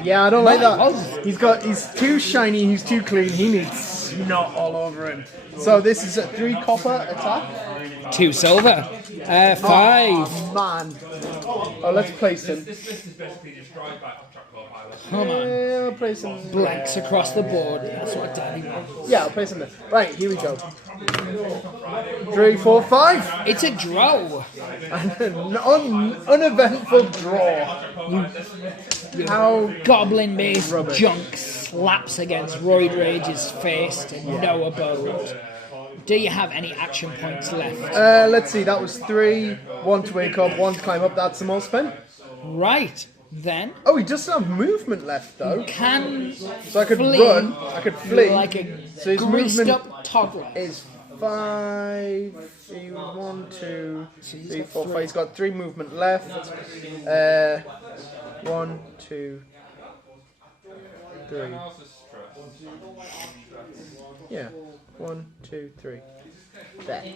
Yeah, I don't like Right, that. He's too shiny, he's too clean, he needs snot all over him. So this is a 3 copper attack. 2 silver. 5. Oh, man. Oh, let's place him. Come on. Yeah, I'll place him. Blanks across the board. That's what Daddy wants. Yeah, I'll place him there. Right, here we go. 3, 4, 5. It's a draw. An uneventful draw. How Goblin-based Rubbish. junk slaps against Roid Rage's face to no abode. Do you have any action points left? let's see, that was 3. 1 to wake up, 1 to climb up, that's the most spent. Right, then. Oh, he doesn't have movement left though. Can So I could flee run, I could flee. like a So his greased movement up toddler. is 5. 1, 2, 3, 4, 5. He's got 3 movement left. 1, 2, 3. Yeah. 1, 2, 3. There.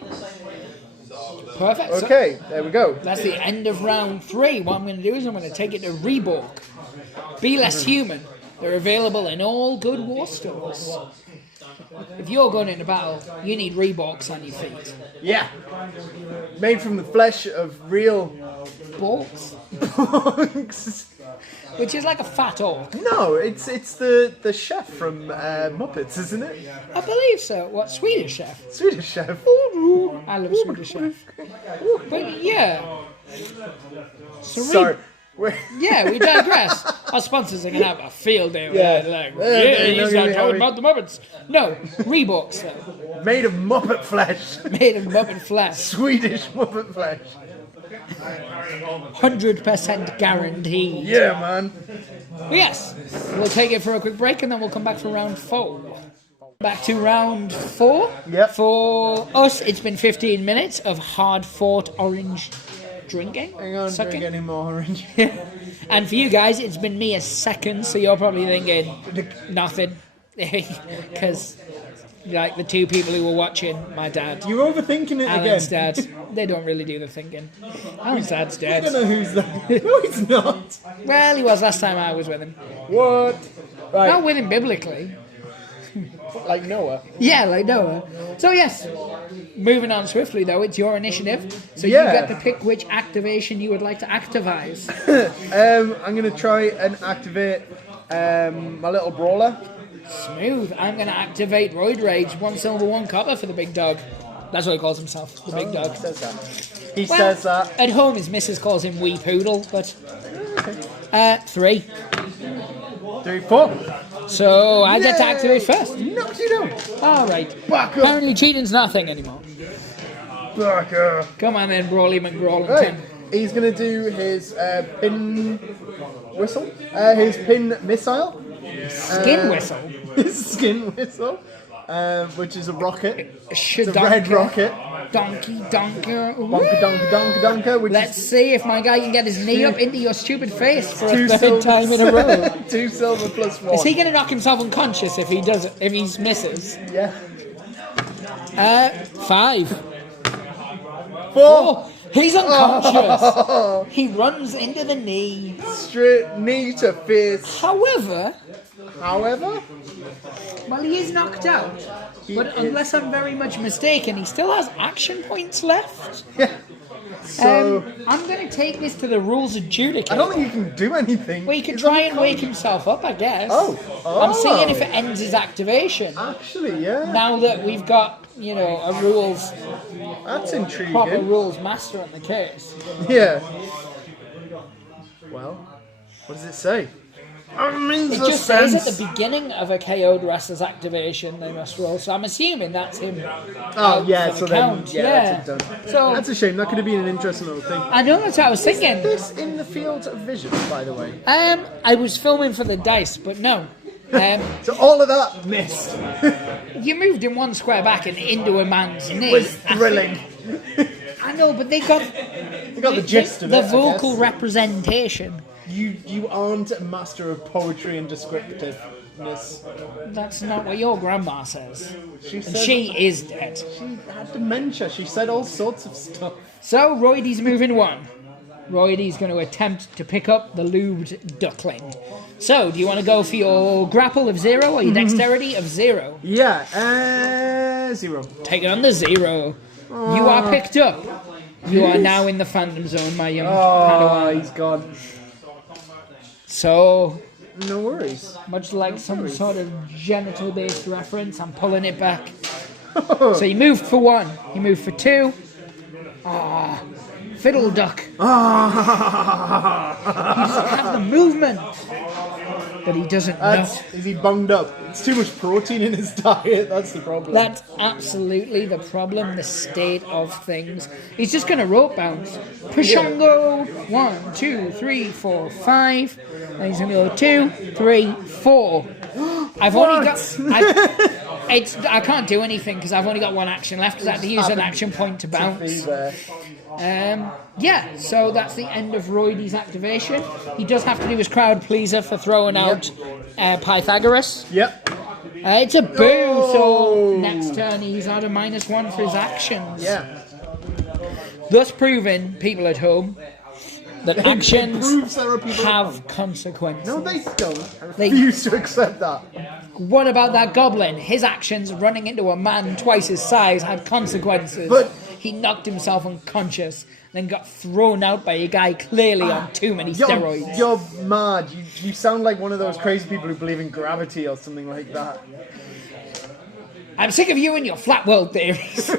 Perfect. So Okay, there we go. that's the end of round 3. What I'm going to do is I'm going to take it to Reborg. Be Less Human. They're available in all good war stores. If you're going into battle, you need Reeboks on your feet. Yeah. Made from the flesh of real Borks? bugs. Which is like a fat orc. No, it's the chef from Muppets, isn't it? I believe so. What, Swedish chef? Swedish chef. I love Swedish chef. But yeah. So Sorry. Wait. Yeah, we digress. Our sponsors are going to have a field day. Yeah. Like, they're he's not gonna not be talking happy. about the Muppets. No, Reeboks though. Made of Muppet flesh. Made of Muppet flesh. Swedish Muppet flesh. 100% guaranteed. Yeah, man. But yes, we'll take it for a quick break and then we'll come back for round 4. Back to round 4. Yep. For us, it's been 15 minutes of hard-fought orange drinking. Hang on, sucking. drink any more orange. And for you guys, it's been me a second, so you're probably thinking nothing. Because, like, the 2 people who were watching, my dad, You're overthinking it Alan's again. dad, they don't really do the thinking. Alan's dad's I dead. don't know who's that. No, he's not. Well, he was last time I was with him. What? Right, Not with him biblically. like Noah. Yeah, like Noah. So yes, moving on swiftly though, it's your initiative. So Yeah. you get to pick which activation you would like to activize. I'm gonna try and activate my little brawler. Smooth. I'm going to activate Roid Rage. 1 silver, 1 copper for the big dog. That's what he calls himself, the big dog. He says that. He Well, says that. At home, his missus calls him Wee Poodle, but 3. 3, 4. So I get to activate first. Knocked you down. All right. Back up. Apparently, cheating's nothing anymore. Back up. Come on then, Brawley McGrawlington. Right. He's gonna do his pin whistle. His pin missile. Skin whistle. His skin whistle. Which is a rocket. It's a Shadonka. red rocket. Donkey, donker. Donka donka donka donka. Which Let's is see if my guy can get his knee up into your stupid face for 2 a third silver. time in a row. 2 silver plus 1. Is he going to knock himself unconscious if he does it? If he misses? Yeah. 5. 4. Oh, he's unconscious. He runs into the knee. Straight knee to face. However, well, he is knocked out. But unless I'm very much mistaken, he still has action points left. Yeah. So I'm going to take this to the rules adjudicator. I don't think he can do anything. Well, he can He's try and wake unconscious. himself up, I guess. Oh. I'm seeing if it ends his activation. Actually, yeah. Now that we've got, you know, a rules, That's intriguing. proper rules master on the case. Yeah. Well, what does it say? It just says at the beginning of a KO'd wrestler's activation they must roll, so I'm assuming that's him. Oh, yeah, for so the then, count. that's it done. So That's a shame, that could have been an interesting little thing. I know that's what I was Is thinking. this in the field of vision, by the way? I was filming for the dice, but no. So all of that missed. You moved him 1 square back and into a man's knee. It was thrilling. I know, but they got You got the gist of the it, I vocal guess. representation. You aren't a master of poetry and descriptive. deadness. That's not what your grandma says. She And said she is dead. she had dementia. She said all sorts of stuff. So, Roidy's moving 1. Roidy's going to attempt to pick up the lubed duckling. So, do you want to go for your grapple of 0 or your dexterity of 0? Yeah, 0. Take it on the 0. You are picked up. You are now in the Phantom Zone, my young Padawan. He's gone. So, No worries. much like some sort of genital-based reference, I'm pulling it back. So you moved for 1. You moved for 2. Ah, fiddle duck. He doesn't have the movement. But he doesn't know. Is he bunged up? It's too much protein in his diet. That's the problem. That's absolutely the problem, the state of things. He's just going to rope bounce. Pushongo. 1, 2, 3, 4, 5. And he's going to go 2, 3, 4. I've only got... I can't do anything because I've only got 1 action left because I had to use an action point to bounce. Yeah, so that's the end of Roidy's activation. He does have to do his crowd pleaser for throwing out Pythagoras. Yep. It's a boo, so next turn he's at a -1 for his actions. Yeah. Thus proving, people at home, that actions proves there are people have consequences. No, they don't. I refuse to accept that. What about that goblin? His actions running into a man twice his size had consequences. But- he knocked himself unconscious, then got thrown out by a guy clearly on too many steroids. You're mad. You sound like one of those crazy people who believe in gravity or something like that. I'm sick of you and your flat world theories.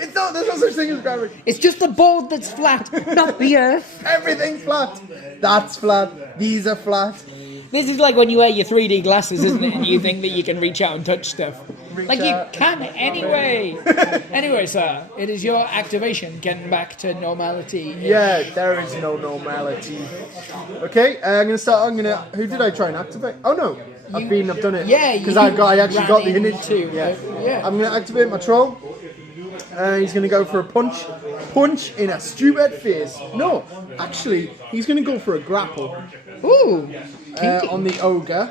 It's not. There's no such thing as gravity. It's just the board that's flat, not the earth. Everything's flat. That's flat. These are flat. This is like when you wear your 3D glasses, isn't it? And you think that you can reach out and touch stuff. Like you can anyway. Anyway, sir, it is your activation getting back to normality. Yeah, there is no normality. Okay, I'm gonna start. Who did I try and activate? Oh no, I've done it. Yeah, because I actually got the ran image. into, yeah. I'm gonna activate my troll. He's gonna go for a punch in a stupid face. No, actually, he's gonna go for a grapple. Ooh, On the ogre.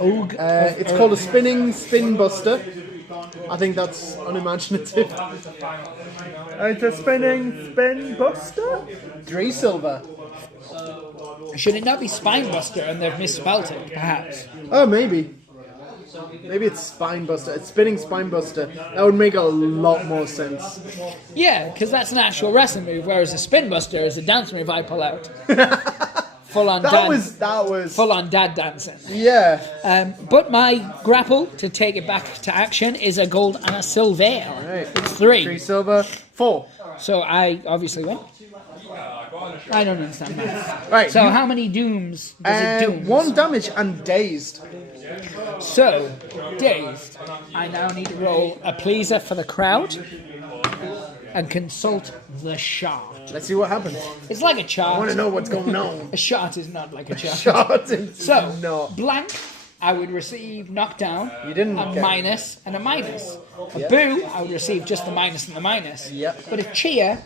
It's called a spin buster. I think that's unimaginative. It's a spin buster. 3 silver. Should it not be Spinebuster and they've misspelt it, perhaps? Oh, maybe. Maybe it's spine buster. It's spinning spine buster. That would make a lot more sense. Yeah, because that's an actual wrestling move, whereas a Spin Buster is a dance move I pull out. Full on That was full on dad dancing. yeah. But my grapple to take it back to action is a gold and a silver. Right. It's 3. 3 silver. 4. So I obviously win. I don't understand that. Right. So how many dooms does it do? 1 damage and dazed. So, dazed. I now need to roll a pleaser for the crowd and consult the shard. Let's see what happens. It's like a chart. I want to know what's going on. A shard is not like a chart. So So, blank, I would receive knockdown, You didn't a get- minus, and a minus. A Yep. boo, I would receive just the minus and the minus. Yep. But a cheer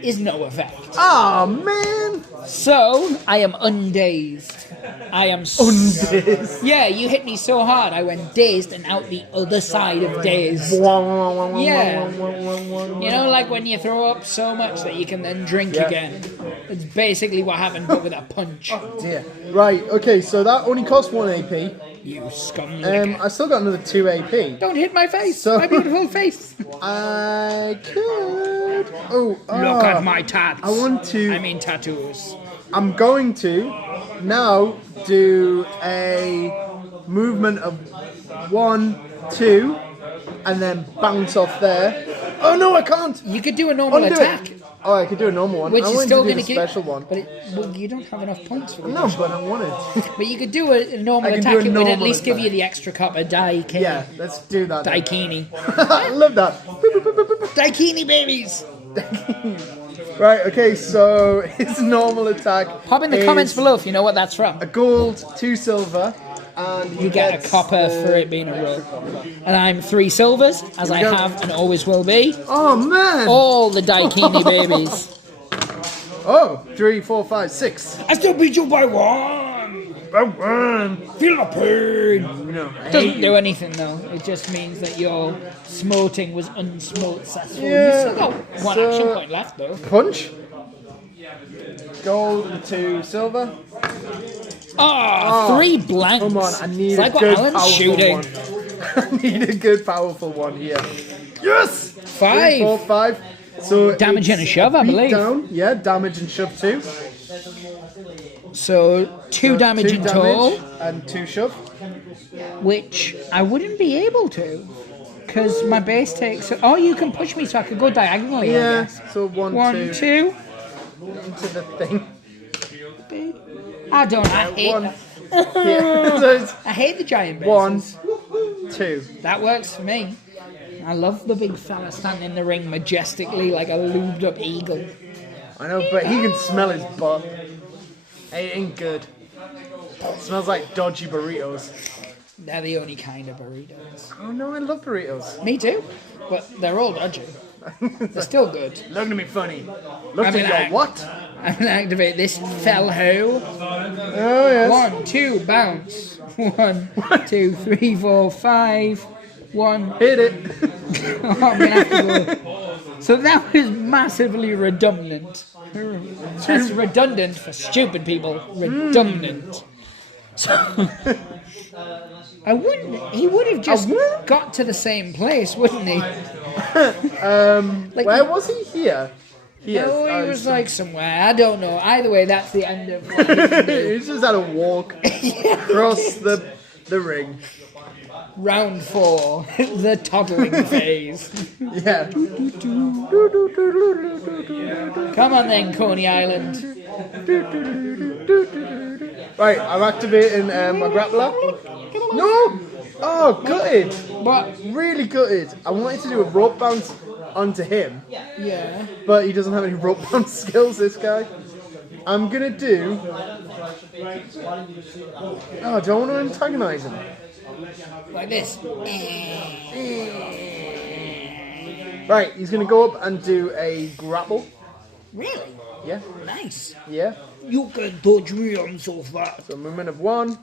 is no effect. Oh man. So, I am undazed. I am Undazed. Yeah, you hit me so hard, I went dazed and out the other side of dazed. Yeah. You know, like when you throw up so much that you can then drink Yeah. again. It's basically what happened, but with a punch. Yeah. Right. Okay. So that only costs 1 AP. You scum. I still got another 2 AP. Don't hit my face, So- my beautiful face. I could. Oh. Look at my tats. I want to. I mean tattoos. I'm going to now do a movement of 1, 2, and then bounce off there. Oh no, I can't. You could do a normal Undo attack, it. Oh, I could do a normal one. which I is wanted still to do going to the get special one. But well, you don't have enough points for it. No, but I wanted. But you could do a normal I can attack. do a It would at normal least give attack. you the extra copper daikini. Yeah, let's do that. then. Daikini. I love that. Daikini babies. Right, okay, so his normal attack. Pop in the is comments below if you know what that's from. A gold, 2 silver, and You get a gets copper the- for it being a roll. And I'm 3 silvers, as I Here we go. have and always will be. Oh man! All the Daikini babies. Oh, 3, 4, 5, 6. I still beat you by 1. Feel the pain. No, I hate Doesn't you. do anything though. It just means that your smoting was unsmote successful. Yeah, You still got one so- action point left though. Punch. Gold and 2 silver. Ah, 3 blanks. Come on, I need It's a like what good Alan's powerful shooting. one. I need a good powerful one here. Yes! 5. 3, 4, 5. So Damage it's and a shove, I beat believe. Down. Yeah, damage and shove 2. So 2 damage 2 in damage total, and 2 shove. which I wouldn't be able to. Because my base takes... Oh, you can push me so I could go diagonally, I Yeah, guess. so 1, 1, 2 2. into the thing. I don't. I hate. One. Yeah, so it's I hate the giant bases. 1, 2. That works for me. I love the big fella standing in the ring majestically like a lubed up eagle. I know, but he can smell his butt. It ain't good. Smells like dodgy burritos. They're the only kind of burritos. Oh no, I love burritos. Me too, but they're all dodgy. They're still good. Look at me funny. Look I'm at gonna your act- what? I'm gonna activate this fellow. Oh yes. 1, 2, bounce. 1, 2, 3, 4, 5. 1. Hit it. Oh, I'm gonna have to go. So that was massively redundant. That's redundant for stupid people. Redundant. So I wouldn't. He would have just got to the same place, wouldn't he? Like, Where was he? Here. Here. no, he was like somewhere. I don't know. Either way, that's the end of. What He's just had a walk across the ring. round 4, the toddling phase. Yeah. Come on then, Coney Island. Right, I'm activating my grappler. No! Oh, gutted. What? Really gutted. I wanted to do a rope bounce onto him, Yeah. but he doesn't have any rope bounce skills, this guy. I'm gonna do... Oh, do I want to antagonize him? Like this. Right, he's gonna go up and do a grapple. Really? Yeah, Nice. yeah. You can dodge me, I'm so fast. So movement of 1.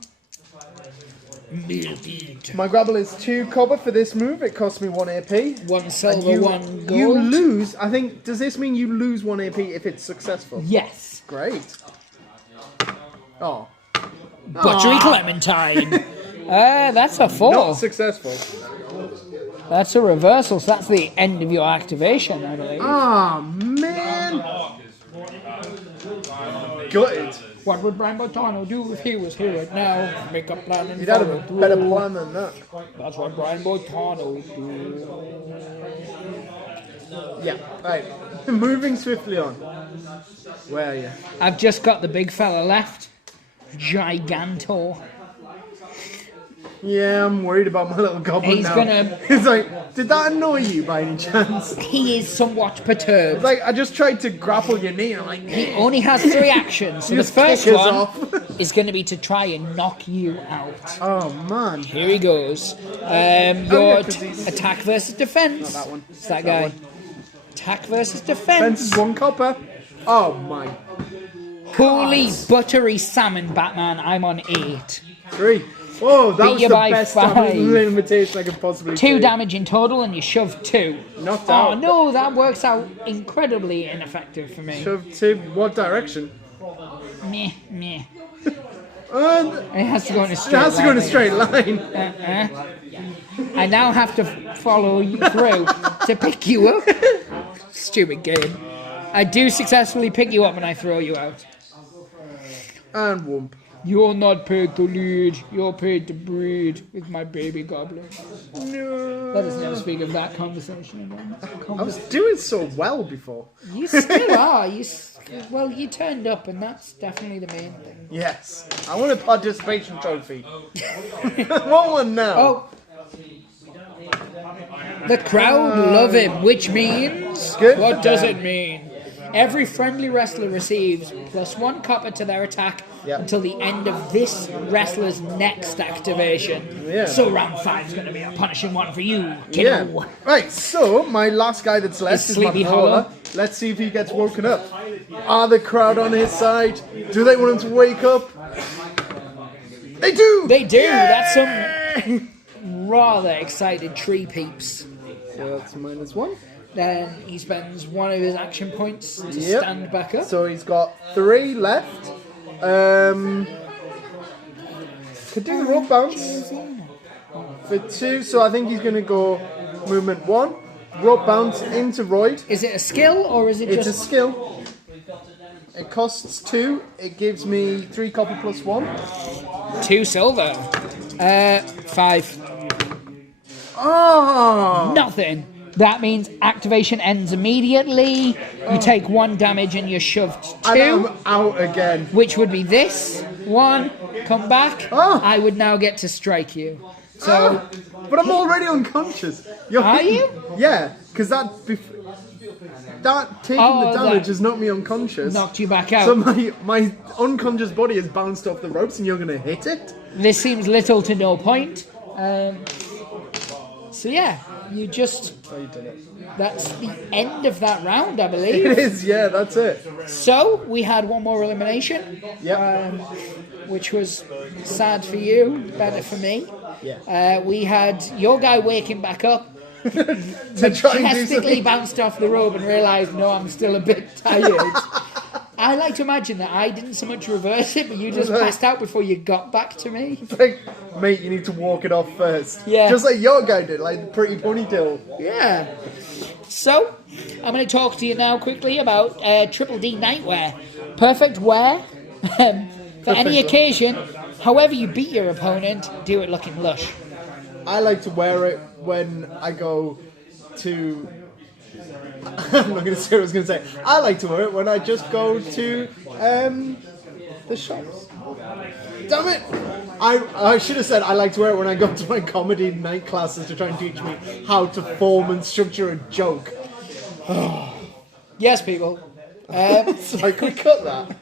Millipede. My grapple is 2 copper for this move. It costs me 1 AP. 1 silver, You, 1 gold. you lose. I think. Does this mean you lose 1 AP if it's successful? Yes. Great. Oh, Buttery Clementine. That's a 4. not successful. That's a reversal, so that's the end of your activation, I believe. Oh man. Gutted. What would Brian Boitano do if he was here right now? Make a plan and You'd had follow a through. better plan than that. That's what Brian Boitano would do. Yeah. Right. Moving swiftly on. Where are you? I've just got the big fella left. Gigantor. Yeah, I'm worried about my little goblin He's now. gonna- It's like, did that annoy you by any chance? He is somewhat perturbed. Like, I just tried to grapple your knee. I'm like, He only has 3 actions, so the just kick first us one off. is going to be to try and knock you out. Oh man. Here he goes. Your yeah, 'cause he's- attack versus defense. Not that one. It's that That guy. one. Attack versus Fence defense. is 1 copper. Oh my. Holy buttery salmon, Batman. I'm on 8. 3. Whoa, that Beat was you the by best 5. limitation I could possibly 2 do. damage in total, and you shove 2. Knocked Oh out. no, that works out incredibly ineffective for me. Shove to what direction? Meh, meh. And It has to go in a it straight has to go in a line. straight line. I now have to follow you through to pick you up. Stupid game. I do successfully pick you up and I throw you out. And whoomp. You're not paid to lead, you're paid to breed with my baby goblin. No. Let us never speak of that conversation again. I was doing so well before. You still are. Well, you turned up and that's definitely the main thing. Yes. I want a participation trophy. I want one now. Oh. The crowd love him, which means... Good What for does them. it mean? Every friendly wrestler receives +1 copper to their attack Yep. until the end of this wrestler's next activation. Yeah. So round 5 is going to be a punishing one for you, Yeah. kiddo. Right, so my last guy that's left Is is my Sleepy brawler. Hollow? Let's see if he gets woken up. Are the crowd on his side? Do they want him to wake up? They do! They do. Yay! That's some rather excited tree peeps. So that's -1. Then he spends one of his action points to Yep. stand back up. So he's got 3 left. Could do the rope bounce for 2. So I think he's going to go movement 1, rope bounce into Royd. Is it a skill or is it It's a just... skill. It costs 2. It gives me 3 copper plus 1. 2 silver. 5. Oh! Nothing. That means activation ends immediately. You take 1 damage and you're shoved 2. And I'm out again. Which would be this. 1. Come back. Oh. I would now get to strike you. So, But I'm already unconscious. Are hitting- you? Yeah, because that taking Oh, the damage that has knocked me unconscious. knocked you back out. So my unconscious body has bounced off the ropes, and you're going to hit it. This seems little to no point. So yeah, you just... Oh, you did it. That's the end of that round, I believe. It is, yeah, that's it. So, we had one more elimination. Yep. Which was sad for you, better for me. Yeah. We had your guy waking back up, To try and do majestically something. bounced off the rope and realised, no, I'm still a bit tired. I like to imagine that I didn't so much reverse it, but you just Right. passed out before you got back to me. Like, mate, you need to walk it off first. Yeah. Just like your guy did, like the pretty ponytail. Yeah. So, I'm going to talk to you now quickly about Triple D Nightwear. Perfect wear for any Perfect. occasion. However you beat your opponent, do it looking lush. I like to wear it when I go to... I'm not going to say what I was going to say. I like to wear it when I just go to the shops. Damn it! I should have said I like to wear it when I go to my comedy night classes to try and teach me how to form and structure a joke. Yes, people. Sorry, can we cut that?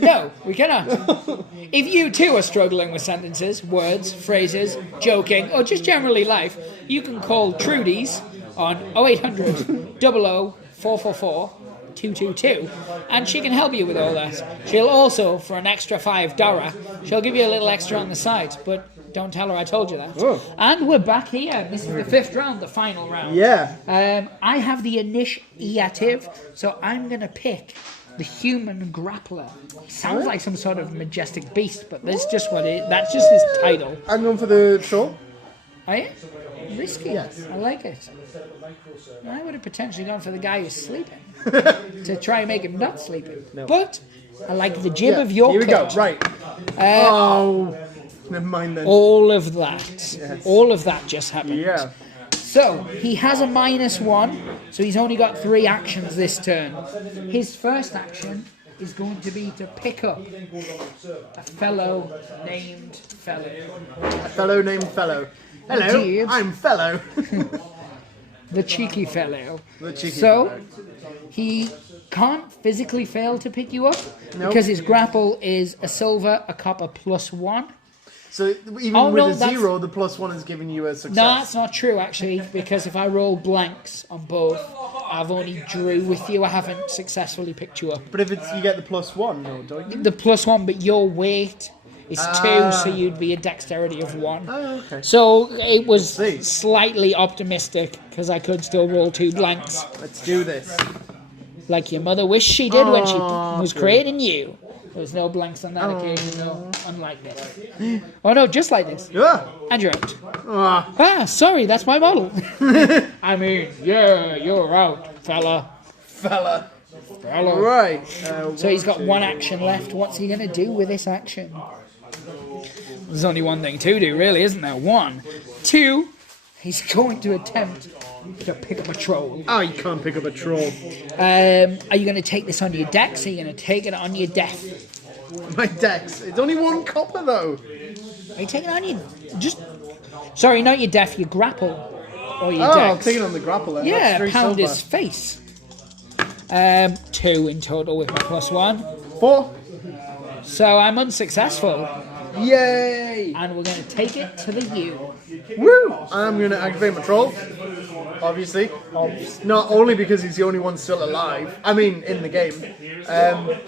No, we cannot. If you too are struggling with sentences, words, phrases, joking, or just generally life, you can call Trudy's on 0800 00 444 222, and she can help you with all that. She'll also, for an extra $5, she'll give you a little extra on the side, but don't tell her I told you that. Oh. And we're back here. This is the 5th round, the final round. Yeah. I have the initiative, so I'm going to pick the human grappler. Sounds like some sort of majestic beast, but that's just that's just his title. I'm going for the troll. Are you? Risky. Yes. I like it. I would have potentially gone for the guy who's sleeping to try and make him not sleeping. No. But I like the jib of your Here we go. coat. Right. Oh, never mind then. All of that. Yes. All of that just happened. Yeah. So, he has a -1, so he's only got 3 actions this turn. His first action is going to be to pick up a fellow named fellow. A fellow named Fellow. Hello, Indeed. I'm Fellow. The cheeky fellow. The cheeky So, fellow. he can't physically fail to pick you up Nope. because his grapple is a silver, a copper, +1. So even Oh, with no, a that's- 0, the +1 is giving you a success. No, that's not true, actually, because if I roll blanks on both, I've only drew with you. I haven't successfully picked you up. But if it's you get the +1, no, don't you? The +1, but your weight is 2, Ah. so you'd be a dexterity of 1. Oh, okay. So it was See. slightly optimistic, because I could still roll 2 blanks, Let's do this. like your mother wished she did when she Aw, was good. creating you. There's no blanks on that occasion, though, unlike this. Oh no, just like this. Yeah. And you're out. Ah, Ah, sorry, that's my model. I mean, yeah, you're out, fella. fella. Fella. Right. So he's got 1 action left. What's he going to do with this action? There's only one thing to do, really, isn't there? 1. 2, he's going to attempt to pick up a troll. Oh, you can't pick up a troll. Are you going to take this on your dex, or are you going to take it on your death? My dex. It's only 1 copper though. Are you taking it on your... Just... Sorry, not your death, your grapple. Or your Oh, dex. I'm taking on the grapple then. Yeah, That's 3 pound silver. his face. 2 in total with my +1. 4. So I'm unsuccessful. Yay! And we're going to take it to the U. Woo! I'm going to activate my troll. obviously. Not only because he's the only one still alive, I mean, in the game,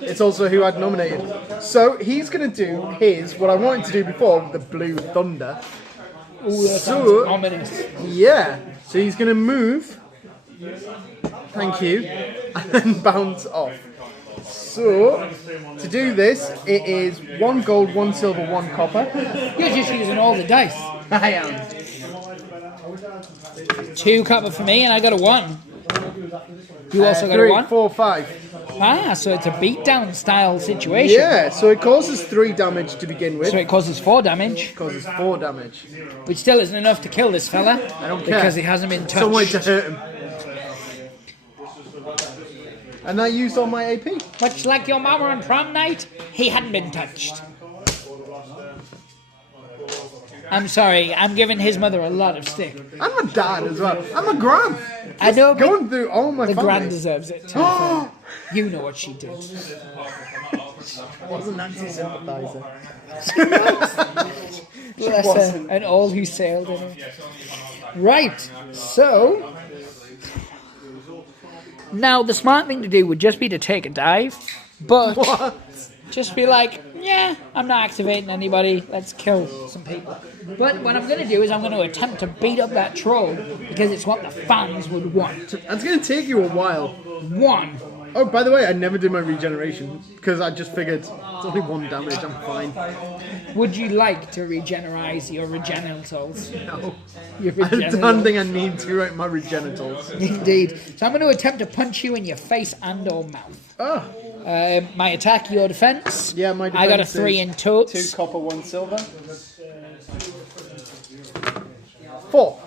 it's also who I'd nominated. So he's going to do what I wanted to do before, the Blue Thunder. Ooh, that sounds ominous. Yeah, so he's going to move, thank you, and then bounce off. So, to do this, it is 1 gold, 1 silver, 1 copper. You're just using all the dice. I am. 2 copper for me, and I got a 1. You also got a 3, 1? 4, 5. Ah, so it's a beatdown style situation. Yeah, so it causes 3 damage to begin with. So it causes 4 damage. It causes 4 damage. Which still isn't enough to kill this fella. I don't care. Because he hasn't been touched. Some way to hurt him. And I used all my AP. Much like your mama on prom night, he hadn't been touched. I'm sorry, I'm giving his mother a lot of stick. I'm a dad as well. I'm a gran. I know, but Going through all my the family. gran deserves it too. You know what she did. I was an anti-sympathiser. Bless her, and all who sailed in her. Right, so... Now, the smart thing to do would just be to take a dive, but just be like, yeah, I'm not activating anybody, let's kill some people. But what I'm going to do is I'm going to attempt to beat up that troll, because it's what the fans would want. That's going to take you a while. 1. Oh, by the way, I never did my regeneration, because I just figured it's only 1 damage, I'm fine. Would you like to regenerate your regenitals? No. Your I don't regenitals? think I need to write my regenitals. Indeed. So I'm going to attempt to punch you in your face and or mouth. Oh. My attack, your defense. Yeah, my defense I got a 3 in totes. 2 copper, 1 silver. 4.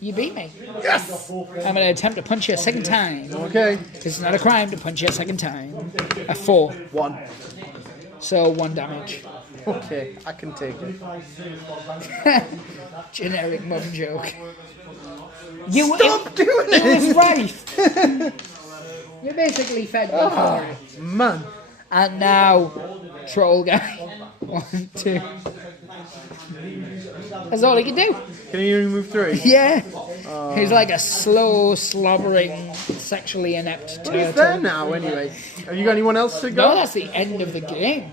You beat me. Yes! I'm going to attempt to punch you a second time. Okay. It's not a crime to punch you a second time. A 4. 1. So 1 damage. Okay, I can take it. Generic mum joke. You Stop doing it it! was right. You basically fed me for it. Man. And now, troll guy. 1, 2. That's all he can do. Can you only move 3? Yeah. He's like a slow, slobbering, sexually inept What is there turtle. now, anyway? Have you got anyone else to go? No, that's the end of the game.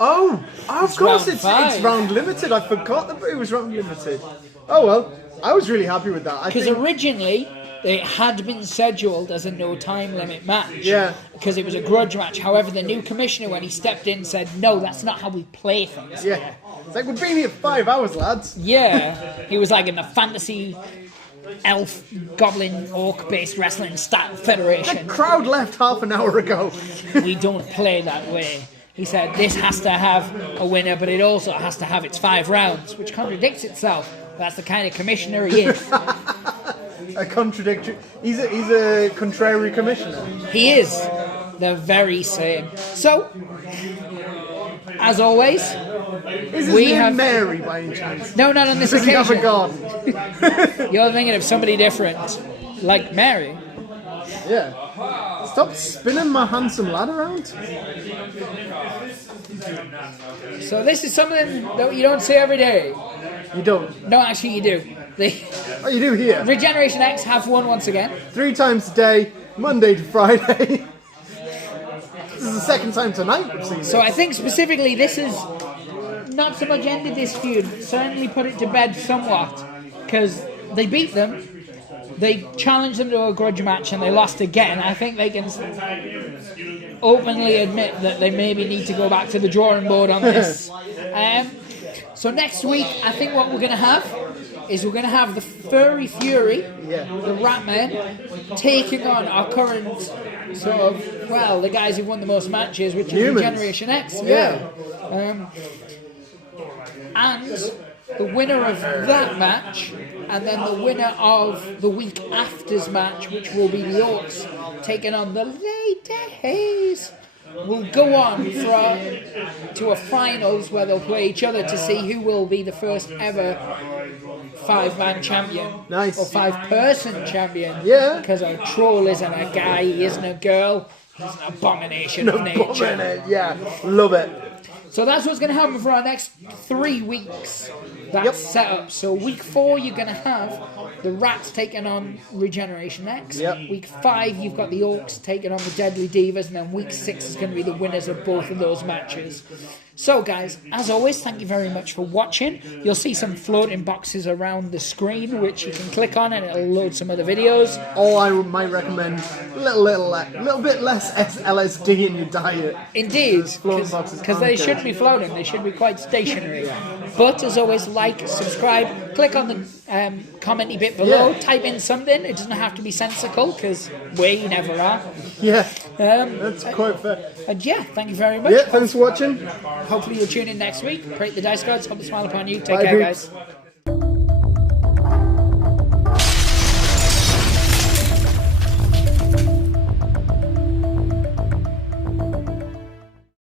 Oh, of course round it's 5. round limited. I forgot that it was round limited. Oh well, I was really happy with that. I Because think, originally, it had been scheduled as a no time limit match. Yeah. Because it was a grudge match. However, the new commissioner, when he stepped in, said, no, that's not how we play things. yeah, it's like we've been here 5 hours, lads. Yeah. He was like in the fantasy elf, goblin, orc-based wrestling style federation. Crowd left half an hour ago. We don't play that way. He said this has to have a winner, but it also has to have its 5 rounds, which contradicts itself. That's the kind of commissioner he is. A contradictory. He's a contrary commissioner. He is the very same. So, as always, Is his We name have- Mary by any chance? no, not on this Does he have a occasion. garden? You're thinking of somebody different, like Mary. Yeah. Stop spinning my handsome lad around. So this is something that you don't see every day. You don't. No, actually you do. The Oh, you do here. Regeneration X have won once again. 3 times a day, Monday to Friday. This is the second time tonight we've seen So this. I think specifically this is not so much ended this feud, certainly put it to bed somewhat, because they beat them, they challenged them to a grudge match and they lost again. I think they can openly admit that they maybe need to go back to the drawing board on this. So next week, I think what we're going to have is we're going to have the Furry Fury, the Ratman, taking on our current sort of, well, the guys who won the most matches, which is Humans. Regeneration X. Yeah. And the winner of that match, and then the winner of the week after's match, which will be the Orcs, taking on the Ladies, will go on to a finals where they'll play each other to see who will be the first ever 5-man champion. Nice. Or 5-person champion. Yeah. Because a troll isn't a guy, he isn't a girl, he's an abomination of nature. Bombing it, yeah. Love it. So that's what's going to happen for our next 3 weeks. That's set up. So week 4, you're going to have the Rats taking on Regeneration X. Yep. Week 5, you've got the Orcs taking on the Deadly Divas. And then week 6 is going to be the winners of both of those matches. So, guys, as always, thank you very much for watching. You'll see some floating boxes around the screen, which you can click on, and it'll load some other videos. Or I might recommend a little bit less LSD in your diet. Indeed, Floating boxes because aren't they good. shouldn't be floating. They should be quite stationary. But, as always, like, subscribe, click on the commenty bit below, type in something. It doesn't have to be sensical, because we never are. Yeah, that's quite fair. And yeah, thank you very much. Yeah, thanks for watching. Hopefully you'll tune in next week. Pray the dice gods. Hope to smile upon you. Take Bye, care, peeps. guys.